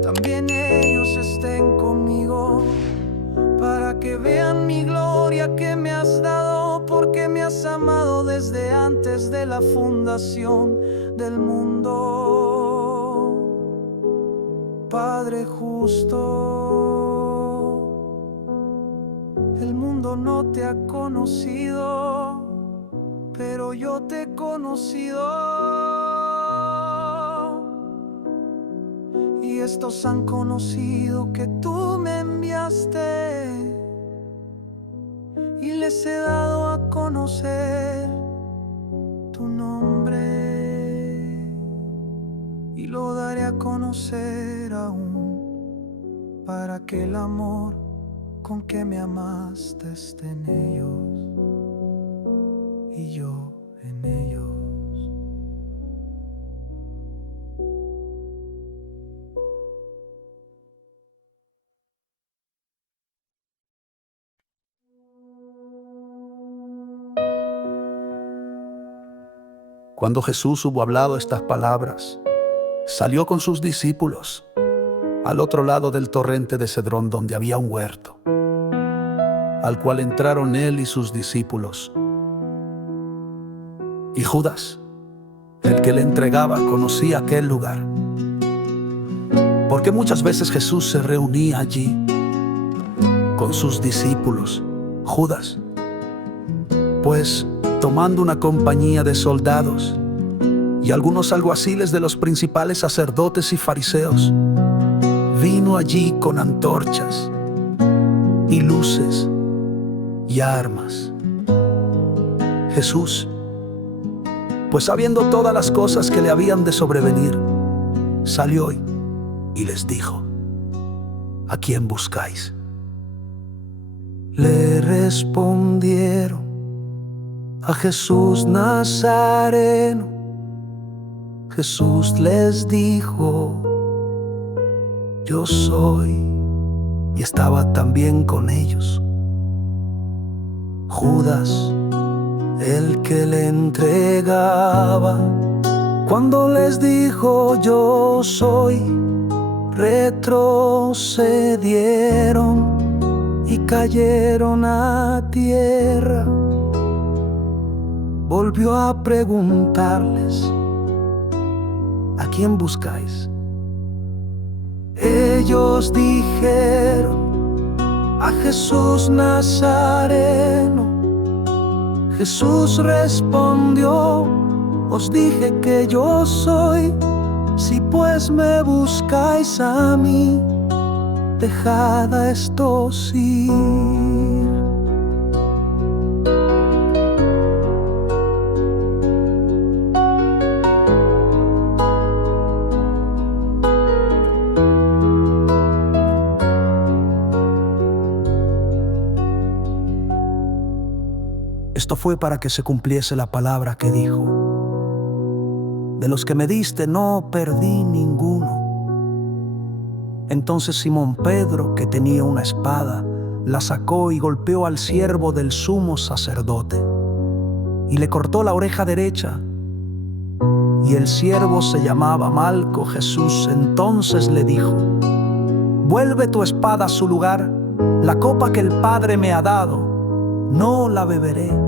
también ellos estén conmigo, para que vean mi gloria que me has dado, porque me has amado desde antes de la fundación del mundo. Padre justo, el mundo no te ha conocido, pero yo te he conocido, y estos han conocido que tú me enviaste, y les he dado a conocer tu nombre, y lo daré a conocer aún, para que el amor con que me amaste esté en ellos y yo en ellos. Cuando Jesús hubo hablado estas palabras, salió con sus discípulos al otro lado del torrente de Cedrón, donde había un huerto. al cual entraron él y sus discípulos. Y Judas, el que le entregaba, conocía aquel lugar, porque muchas veces Jesús se reunía allí con sus discípulos. Judas, pues, tomando una compañía de soldados y algunos alguaciles de los principales sacerdotes y fariseos, vino allí con antorchas y luces y armas. Jesús, pues sabiendo todas las cosas que le habían de sobrevenir, salió y les dijo: ¿a quién buscáis? Le respondieron: a Jesús Nazareno. Jesús les dijo: yo soy. Y estaba también con ellos Judas, el que le entregaba. Cuando les dijo: yo soy, retrocedieron y cayeron a tierra. Volvió a preguntarles: ¿a quién buscáis? Ellos dijeron: a Jesús Nazareno. Jesús respondió: os dije que yo soy. Si pues me buscáis a mí, dejad a estos ir. Esto fue para que se cumpliese la palabra que dijo: de los que me diste no perdí ninguno. Entonces Simón Pedro, que tenía una espada, la sacó y golpeó al siervo del sumo sacerdote y le cortó la oreja derecha. Y el siervo se llamaba Malco. Jesús entonces le dijo: vuelve tu espada a su lugar. La copa que el Padre me ha dado, no la beberé.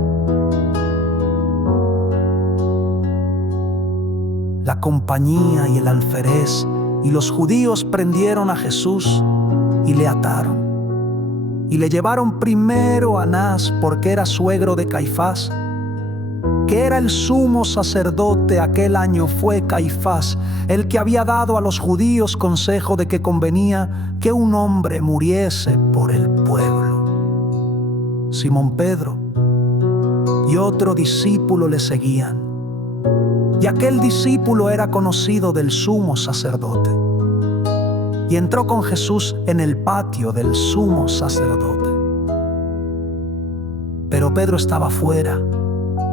La compañía y el alférez y los judíos prendieron a Jesús y le ataron. Y le llevaron primero a Anás, porque era suegro de Caifás, que era el sumo sacerdote. Aquel año fue Caifás el que había dado a los judíos consejo de que convenía que un hombre muriese por el pueblo. Simón Pedro y otro discípulo le seguían. Y aquel discípulo era conocido del sumo sacerdote. Y entró con Jesús en el patio del sumo sacerdote. Pero Pedro estaba fuera.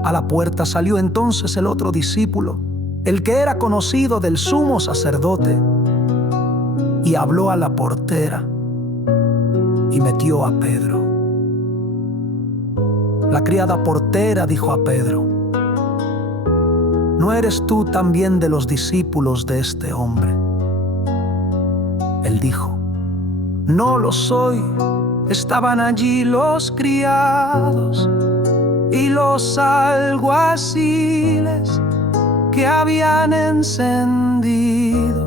A la puerta salió entonces el otro discípulo, el que era conocido del sumo sacerdote, y habló a la portera y metió a Pedro. La criada portera dijo a Pedro: ¿no eres tú también de los discípulos de este hombre? Él dijo: no lo soy. Estaban allí los criados y los alguaciles que habían encendido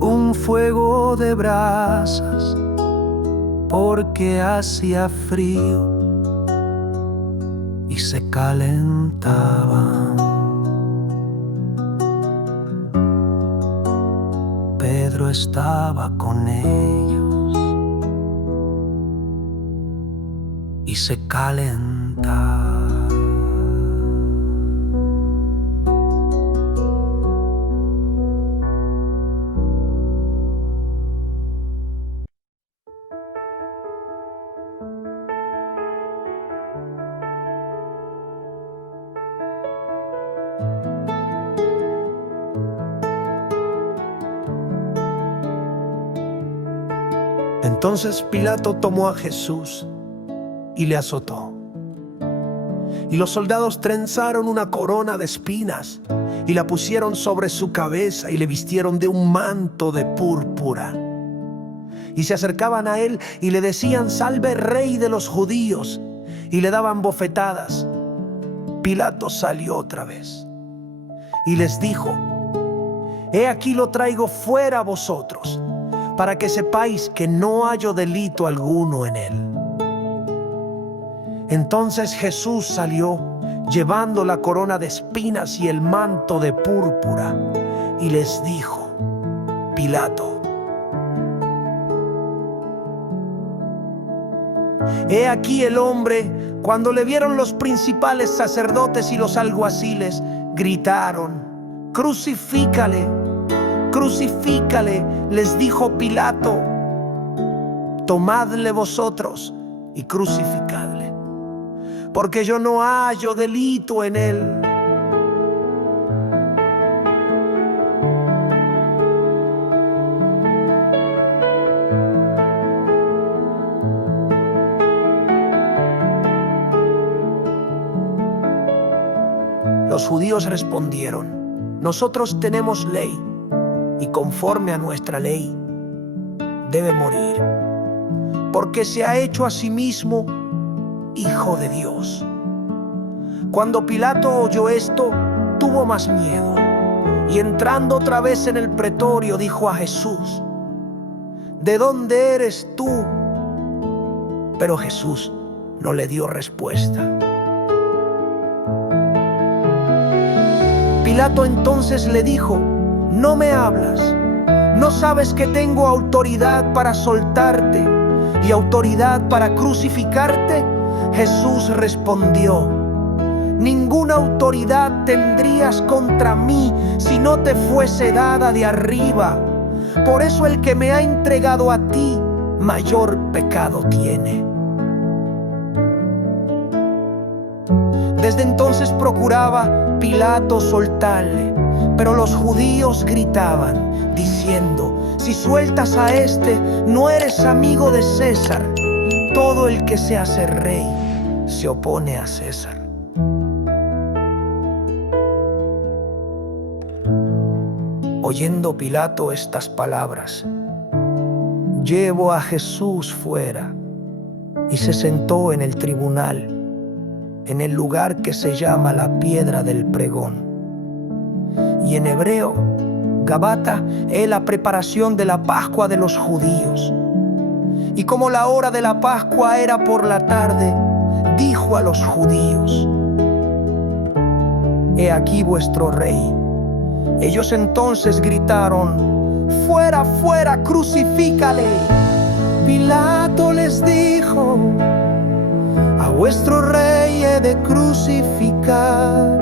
un fuego de brasas, porque hacía frío y se calentaban. Pedro estaba con ellos y se calentaba. Entonces Pilato tomó a Jesús y le azotó. Y los soldados trenzaron una corona de espinas y la pusieron sobre su cabeza y le vistieron de un manto de púrpura. y se acercaban a él y le decían: «Salve, Rey de los judíos», y le daban bofetadas. Pilato salió otra vez y les dijo: «He aquí lo traigo fuera a vosotros, para que sepáis que no hallo delito alguno en él». Entonces Jesús salió, llevando la corona de espinas y el manto de púrpura, y les dijo: «Pilato, he aquí el hombre». Cuando le vieron los principales sacerdotes y los alguaciles, gritaron: «¡Crucifícale! ¡Crucifícale!». Les dijo Pilato: «Tomadle vosotros y crucificadle, porque yo no hallo delito en él». Los judíos respondieron: «Nosotros tenemos ley, y conforme a nuestra ley debe morir, porque se ha hecho a sí mismo Hijo de Dios». Cuando Pilato oyó esto, tuvo más miedo, y entrando otra vez en el pretorio, dijo a Jesús: «¿De dónde eres tú?». Pero Jesús no le dio respuesta. Pilato entonces le dijo: «¿No me hablas? ¿No sabes que tengo autoridad para soltarte y autoridad para crucificarte?». Jesús respondió: «Ninguna autoridad tendrías contra mí si no te fuese dada de arriba. Por eso el que me ha entregado a ti mayor pecado tiene». Desde entonces procuraba Pilato soltarle, pero los judíos gritaban, diciendo: «Si sueltas a este, no eres amigo de César. Todo el que se hace rey se opone a César». Oyendo Pilato estas palabras, llevó a Jesús fuera y se sentó en el tribunal, en el lugar que se llama la Piedra del Pregón, y en hebreo, Gabata, es la preparación de la Pascua de los judíos. Y como la hora de la Pascua era por la tarde, dijo a los judíos: «He aquí vuestro rey». Ellos entonces gritaron: «¡Fuera, fuera, crucifícale!». Pilato les dijo: «A vuestro rey he de crucificar».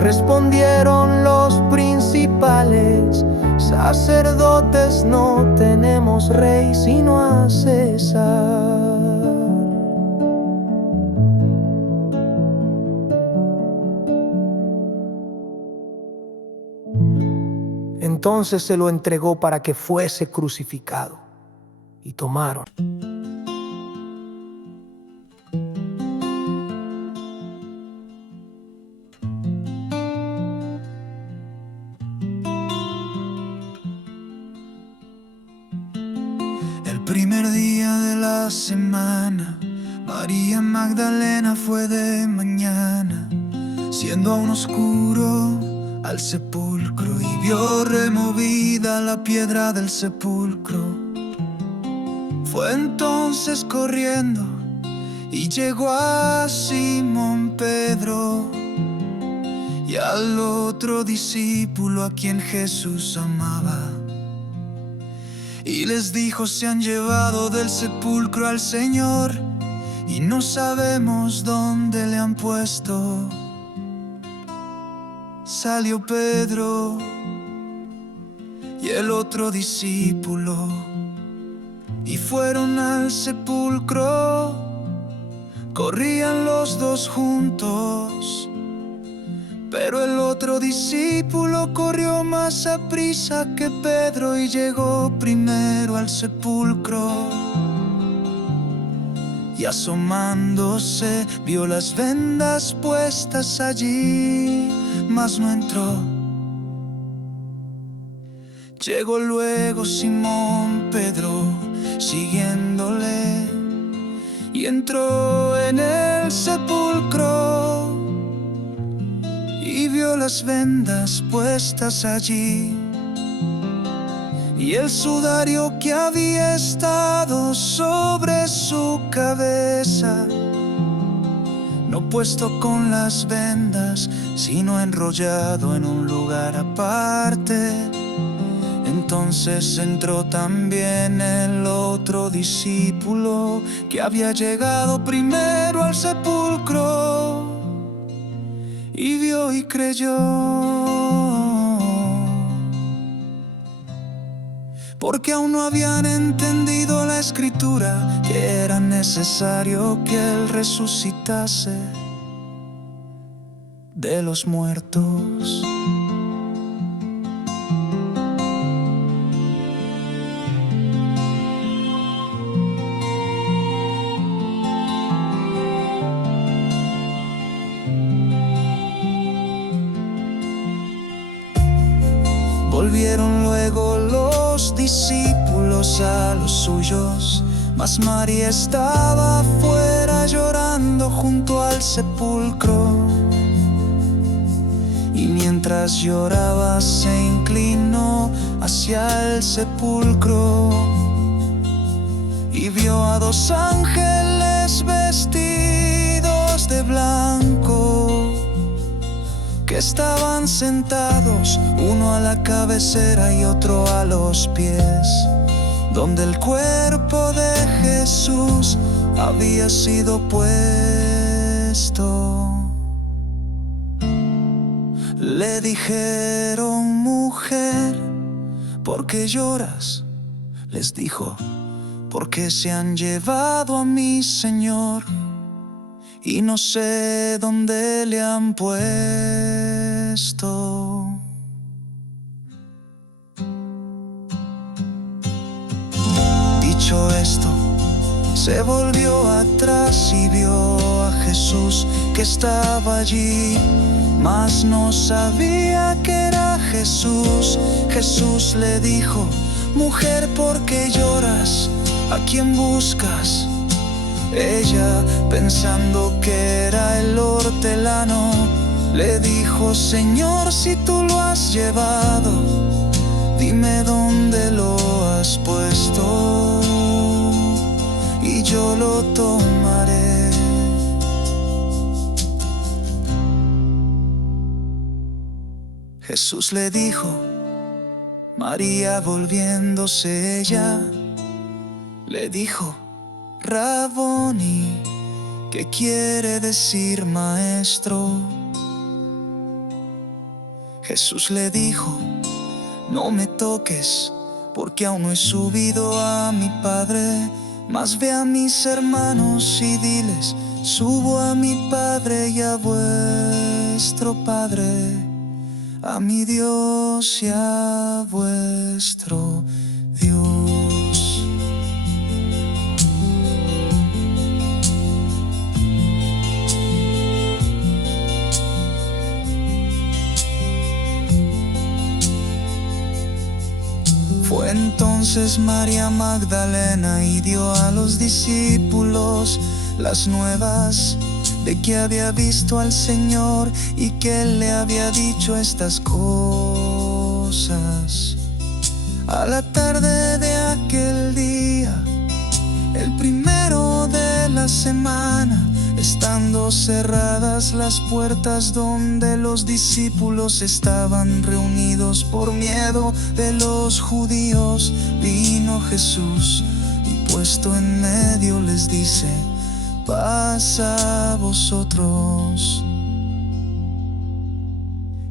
Respondieron los principales sacerdotes: «No tenemos rey sino a César». Entonces se lo entregó para que fuese crucificado, y tomaron. El primer día de la semana, María Magdalena fue de mañana, siendo aún oscuro, al sepulcro, y vio removida la piedra del sepulcro. Fue entonces corriendo y llegó a Simón Pedro y al otro discípulo a quien Jesús amaba, y les dijo: «Se han llevado del sepulcro al Señor y no sabemos dónde le han puesto». Salió Pedro y el otro discípulo y fueron al sepulcro. Corrían los dos juntos, pero el otro discípulo corrió más aprisa que Pedro y llegó primero al sepulcro. Y asomándose vio las vendas puestas allí, mas no entró. Llegó luego Simón Pedro, siguiéndole, y entró en el sepulcro y vio las vendas puestas allí, y el sudario que había estado sobre su cabeza, no puesto con las vendas, sino enrollado en un lugar aparte. Entonces entró también el otro discípulo que había llegado primero al sepulcro, y vio y creyó, porque aún no habían entendido la escritura, que era necesario que él resucitase de los muertos. Volvieron luego los discípulos a los suyos, mas María estaba afuera llorando junto al sepulcro. Y mientras lloraba se inclinó hacia el sepulcro y vio a dos ángeles vestidos de blanco, que estaban sentados, uno a la cabecera y otro a los pies, donde el cuerpo de Jesús había sido puesto. Le dijeron: mujer, ¿por qué lloras? Les dijo: porque se han llevado a mi Señor, y no sé dónde le han puesto. Dicho esto, se volvió atrás y vio a Jesús que estaba allí, mas no sabía que era Jesús. Jesús le dijo: mujer, ¿por qué lloras? ¿A quién buscas? Ella, pensando que era el hortelano, le dijo: Señor, si tú lo has llevado, dime dónde lo has puesto, y yo lo tomaré. Jesús le dijo: María. Volviéndose ella, le dijo: Raboni, que quiere decir maestro. Jesús le dijo: no me toques, porque aún no he subido a mi Padre, mas ve a mis hermanos y diles: subo a mi Padre y a vuestro Padre, a mi Dios y a vuestro Dios. Fue entonces María Magdalena y dio a los discípulos las nuevas de que había visto al Señor y que Él le había dicho estas cosas. A la tarde de aquel día, el primero de la semana, estando cerradas las puertas donde los discípulos estaban reunidos por miedo de los judíos, vino Jesús y puesto en medio les dice: paz a vosotros.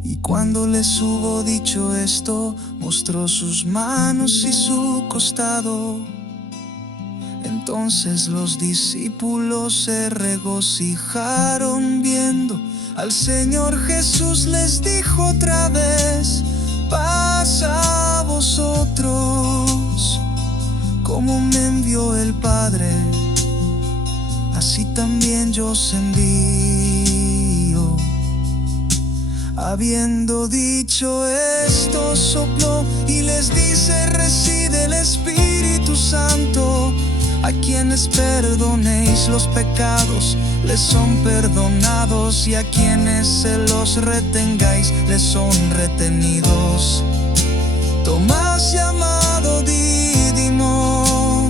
Y cuando les hubo dicho esto, mostró sus manos y su costado. Entonces los discípulos se regocijaron viendo al Señor. Jesús les dijo otra vez: paz a vosotros. Como me envió el Padre, así también yo os envío. Habiendo dicho esto, sopló y les dice: reside el Espíritu Santo. A quienes perdonéis los pecados, les son perdonados, y a quienes se los retengáis, les son retenidos. Tomás, llamado Dídimo,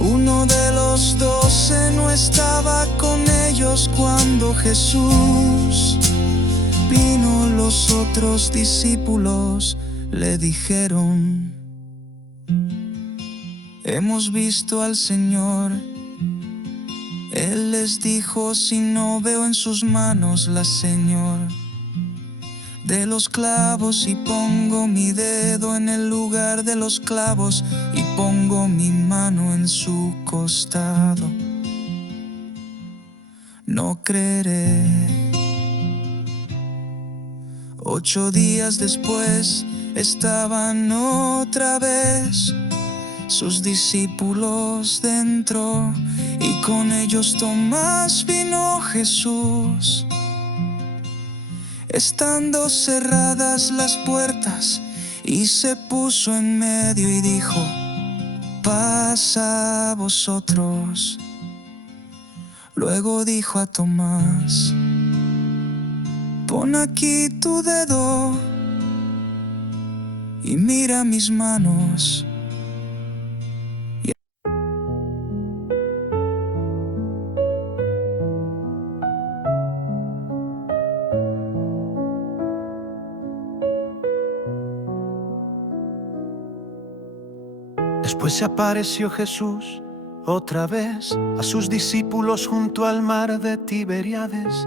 uno de los 12, no estaba con ellos cuando Jesús vino. Los otros discípulos le dijeron: hemos visto al Señor. Él les dijo: si no veo en sus manos la señal de los clavos, y pongo mi dedo en el lugar de los clavos, y pongo mi mano en su costado, no creeré. 8 días después estaban otra vez sus discípulos dentro, y con ellos Tomás. Vino Jesús, estando cerradas las puertas, y se puso en medio y dijo: paz a vosotros. Luego dijo a Tomás: pon aquí tu dedo y mira mis manos. Después se apareció Jesús otra vez a sus discípulos junto al mar de Tiberíades,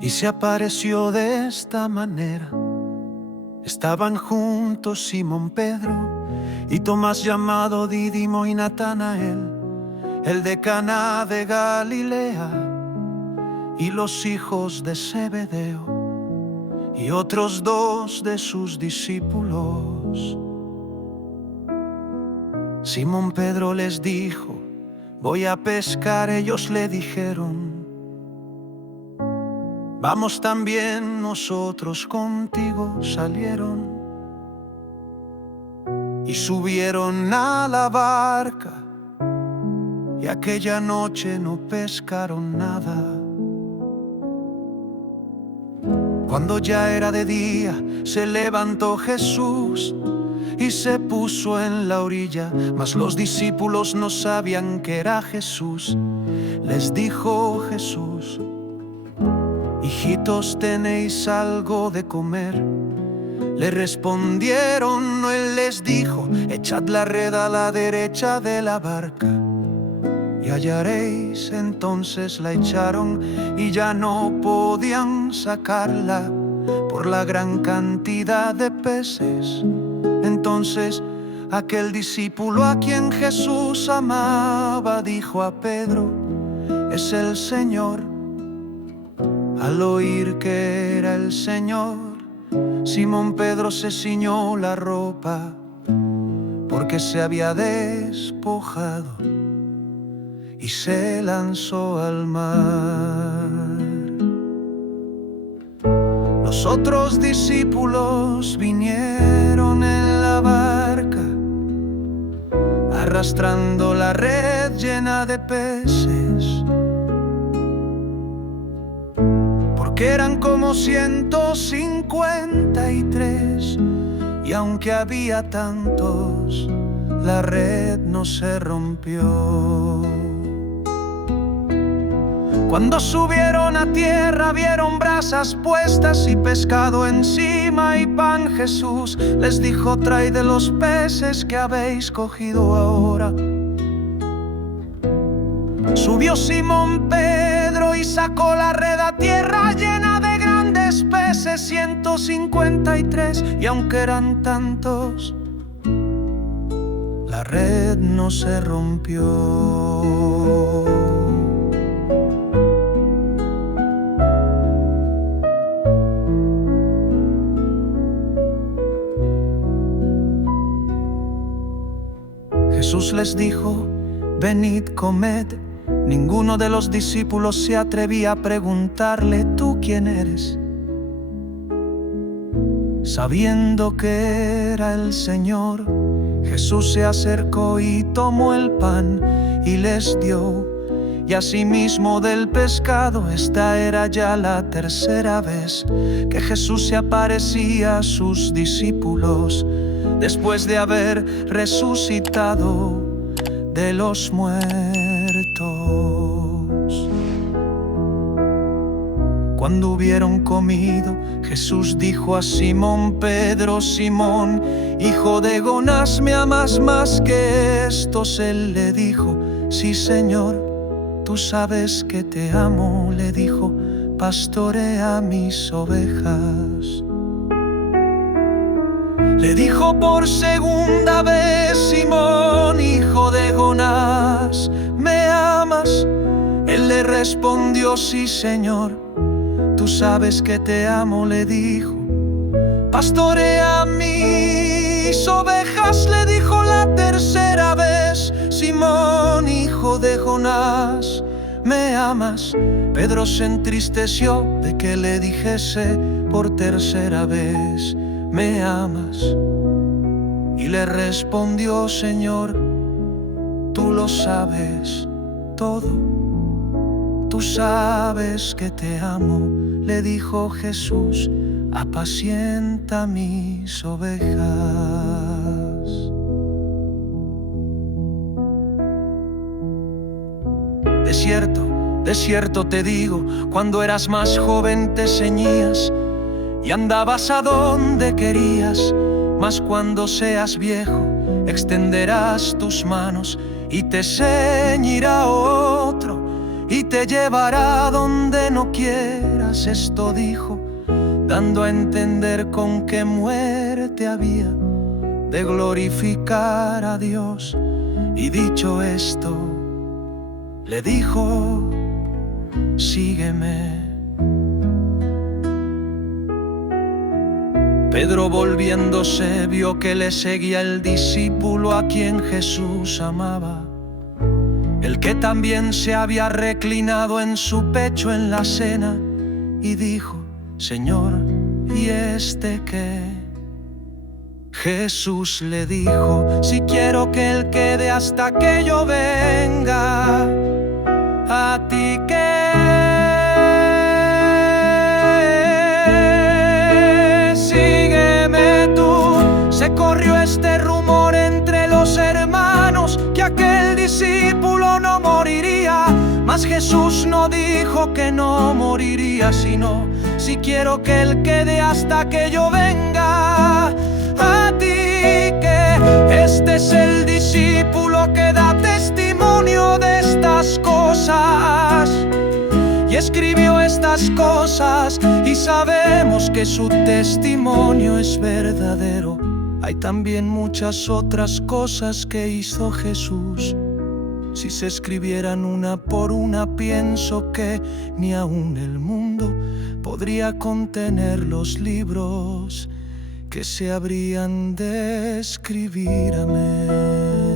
y se apareció de esta manera. Estaban juntos Simón Pedro y Tomás llamado Dídimo, y Natanael, el de Caná de Galilea, y los hijos de Zebedeo, y otros 2 de sus discípulos. Simón Pedro les dijo: voy a pescar. Ellos le dijeron: vamos también nosotros contigo. Salieron y subieron a la barca, y aquella noche no pescaron nada. Cuando ya era de día, se levantó Jesús y se puso en la orilla, mas los discípulos no sabían que era Jesús. Les dijo Jesús: hijitos, ¿tenéis algo de comer? Le respondieron no. Él les dijo: echad la red a la derecha de la barca y hallaréis. Entonces la echaron y ya no podían sacarla por la gran cantidad de peces. Entonces aquel discípulo a quien Jesús amaba dijo a Pedro: es el Señor. Al oír que era el Señor, Simón Pedro se ciñó la ropa, porque se había despojado, y se lanzó al mar. Los otros discípulos vinieron en la barca, arrastrando la red llena de peces, porque eran como 153, y aunque había tantos, la red no se rompió. Cuando subieron a tierra, vieron brasas puestas y pescado encima y pan. Jesús les dijo: traed de los peces que habéis cogido ahora. Subió Simón Pedro y sacó la red a tierra llena de grandes peces, 153, y aunque eran tantos, la red no se rompió. Jesús les dijo: venid, comed. Ninguno de los discípulos se atrevía a preguntarle: ¿tú quién eres?, sabiendo que era el Señor. Jesús se acercó y tomó el pan y les dio, y asimismo del pescado. Esta era ya la tercera vez que Jesús se aparecía a sus discípulos, después de haber resucitado de los muertos. Cuando hubieron comido, Jesús dijo a Simón Pedro: Simón, hijo de Jonás, ¿me amas más que estos? Él le dijo: sí, Señor, tú sabes que te amo. Le dijo: pastorea mis ovejas. Le dijo por segunda vez: Simón, hijo de Jonás, ¿me amas? Él le respondió: sí, Señor, tú sabes que te amo. Le dijo: pastorea mis ovejas. Le dijo la tercera vez: Simón, hijo de Jonás, ¿me amas? Pedro se entristeció de que le dijese por tercera vez: ¿me amas? Y le respondió: Señor, tú lo sabes todo, tú sabes que te amo. Le dijo Jesús: apacienta mis ovejas. De cierto te digo, cuando eras más joven te ceñías y andabas a donde querías, mas cuando seas viejo extenderás tus manos y te ceñirá otro y te llevará donde no quieras. Esto dijo, dando a entender con qué muerte había de glorificar a Dios. Y dicho esto, le dijo: sígueme. Pedro, volviéndose, vio que le seguía el discípulo a quien Jesús amaba, el que también se había reclinado en su pecho en la cena, y dijo: Señor, ¿y este qué? Jesús le dijo: si quiero que él quede hasta que yo venga, a ti que sígueme tú. Se corrió este rumor entre los hermanos que aquel discípulo no moriría, mas Jesús no dijo que no moriría, sino: si quiero que él quede hasta que yo venga, a ti que. Este es el discípulo que da testimonio de estas cosas y escribió estas cosas, y sabemos que su testimonio es verdadero. Hay también muchas otras cosas que hizo Jesús. Si se escribieran una por una, pienso que ni aun el mundo podría contener los libros que se habrían de escribir. Amén.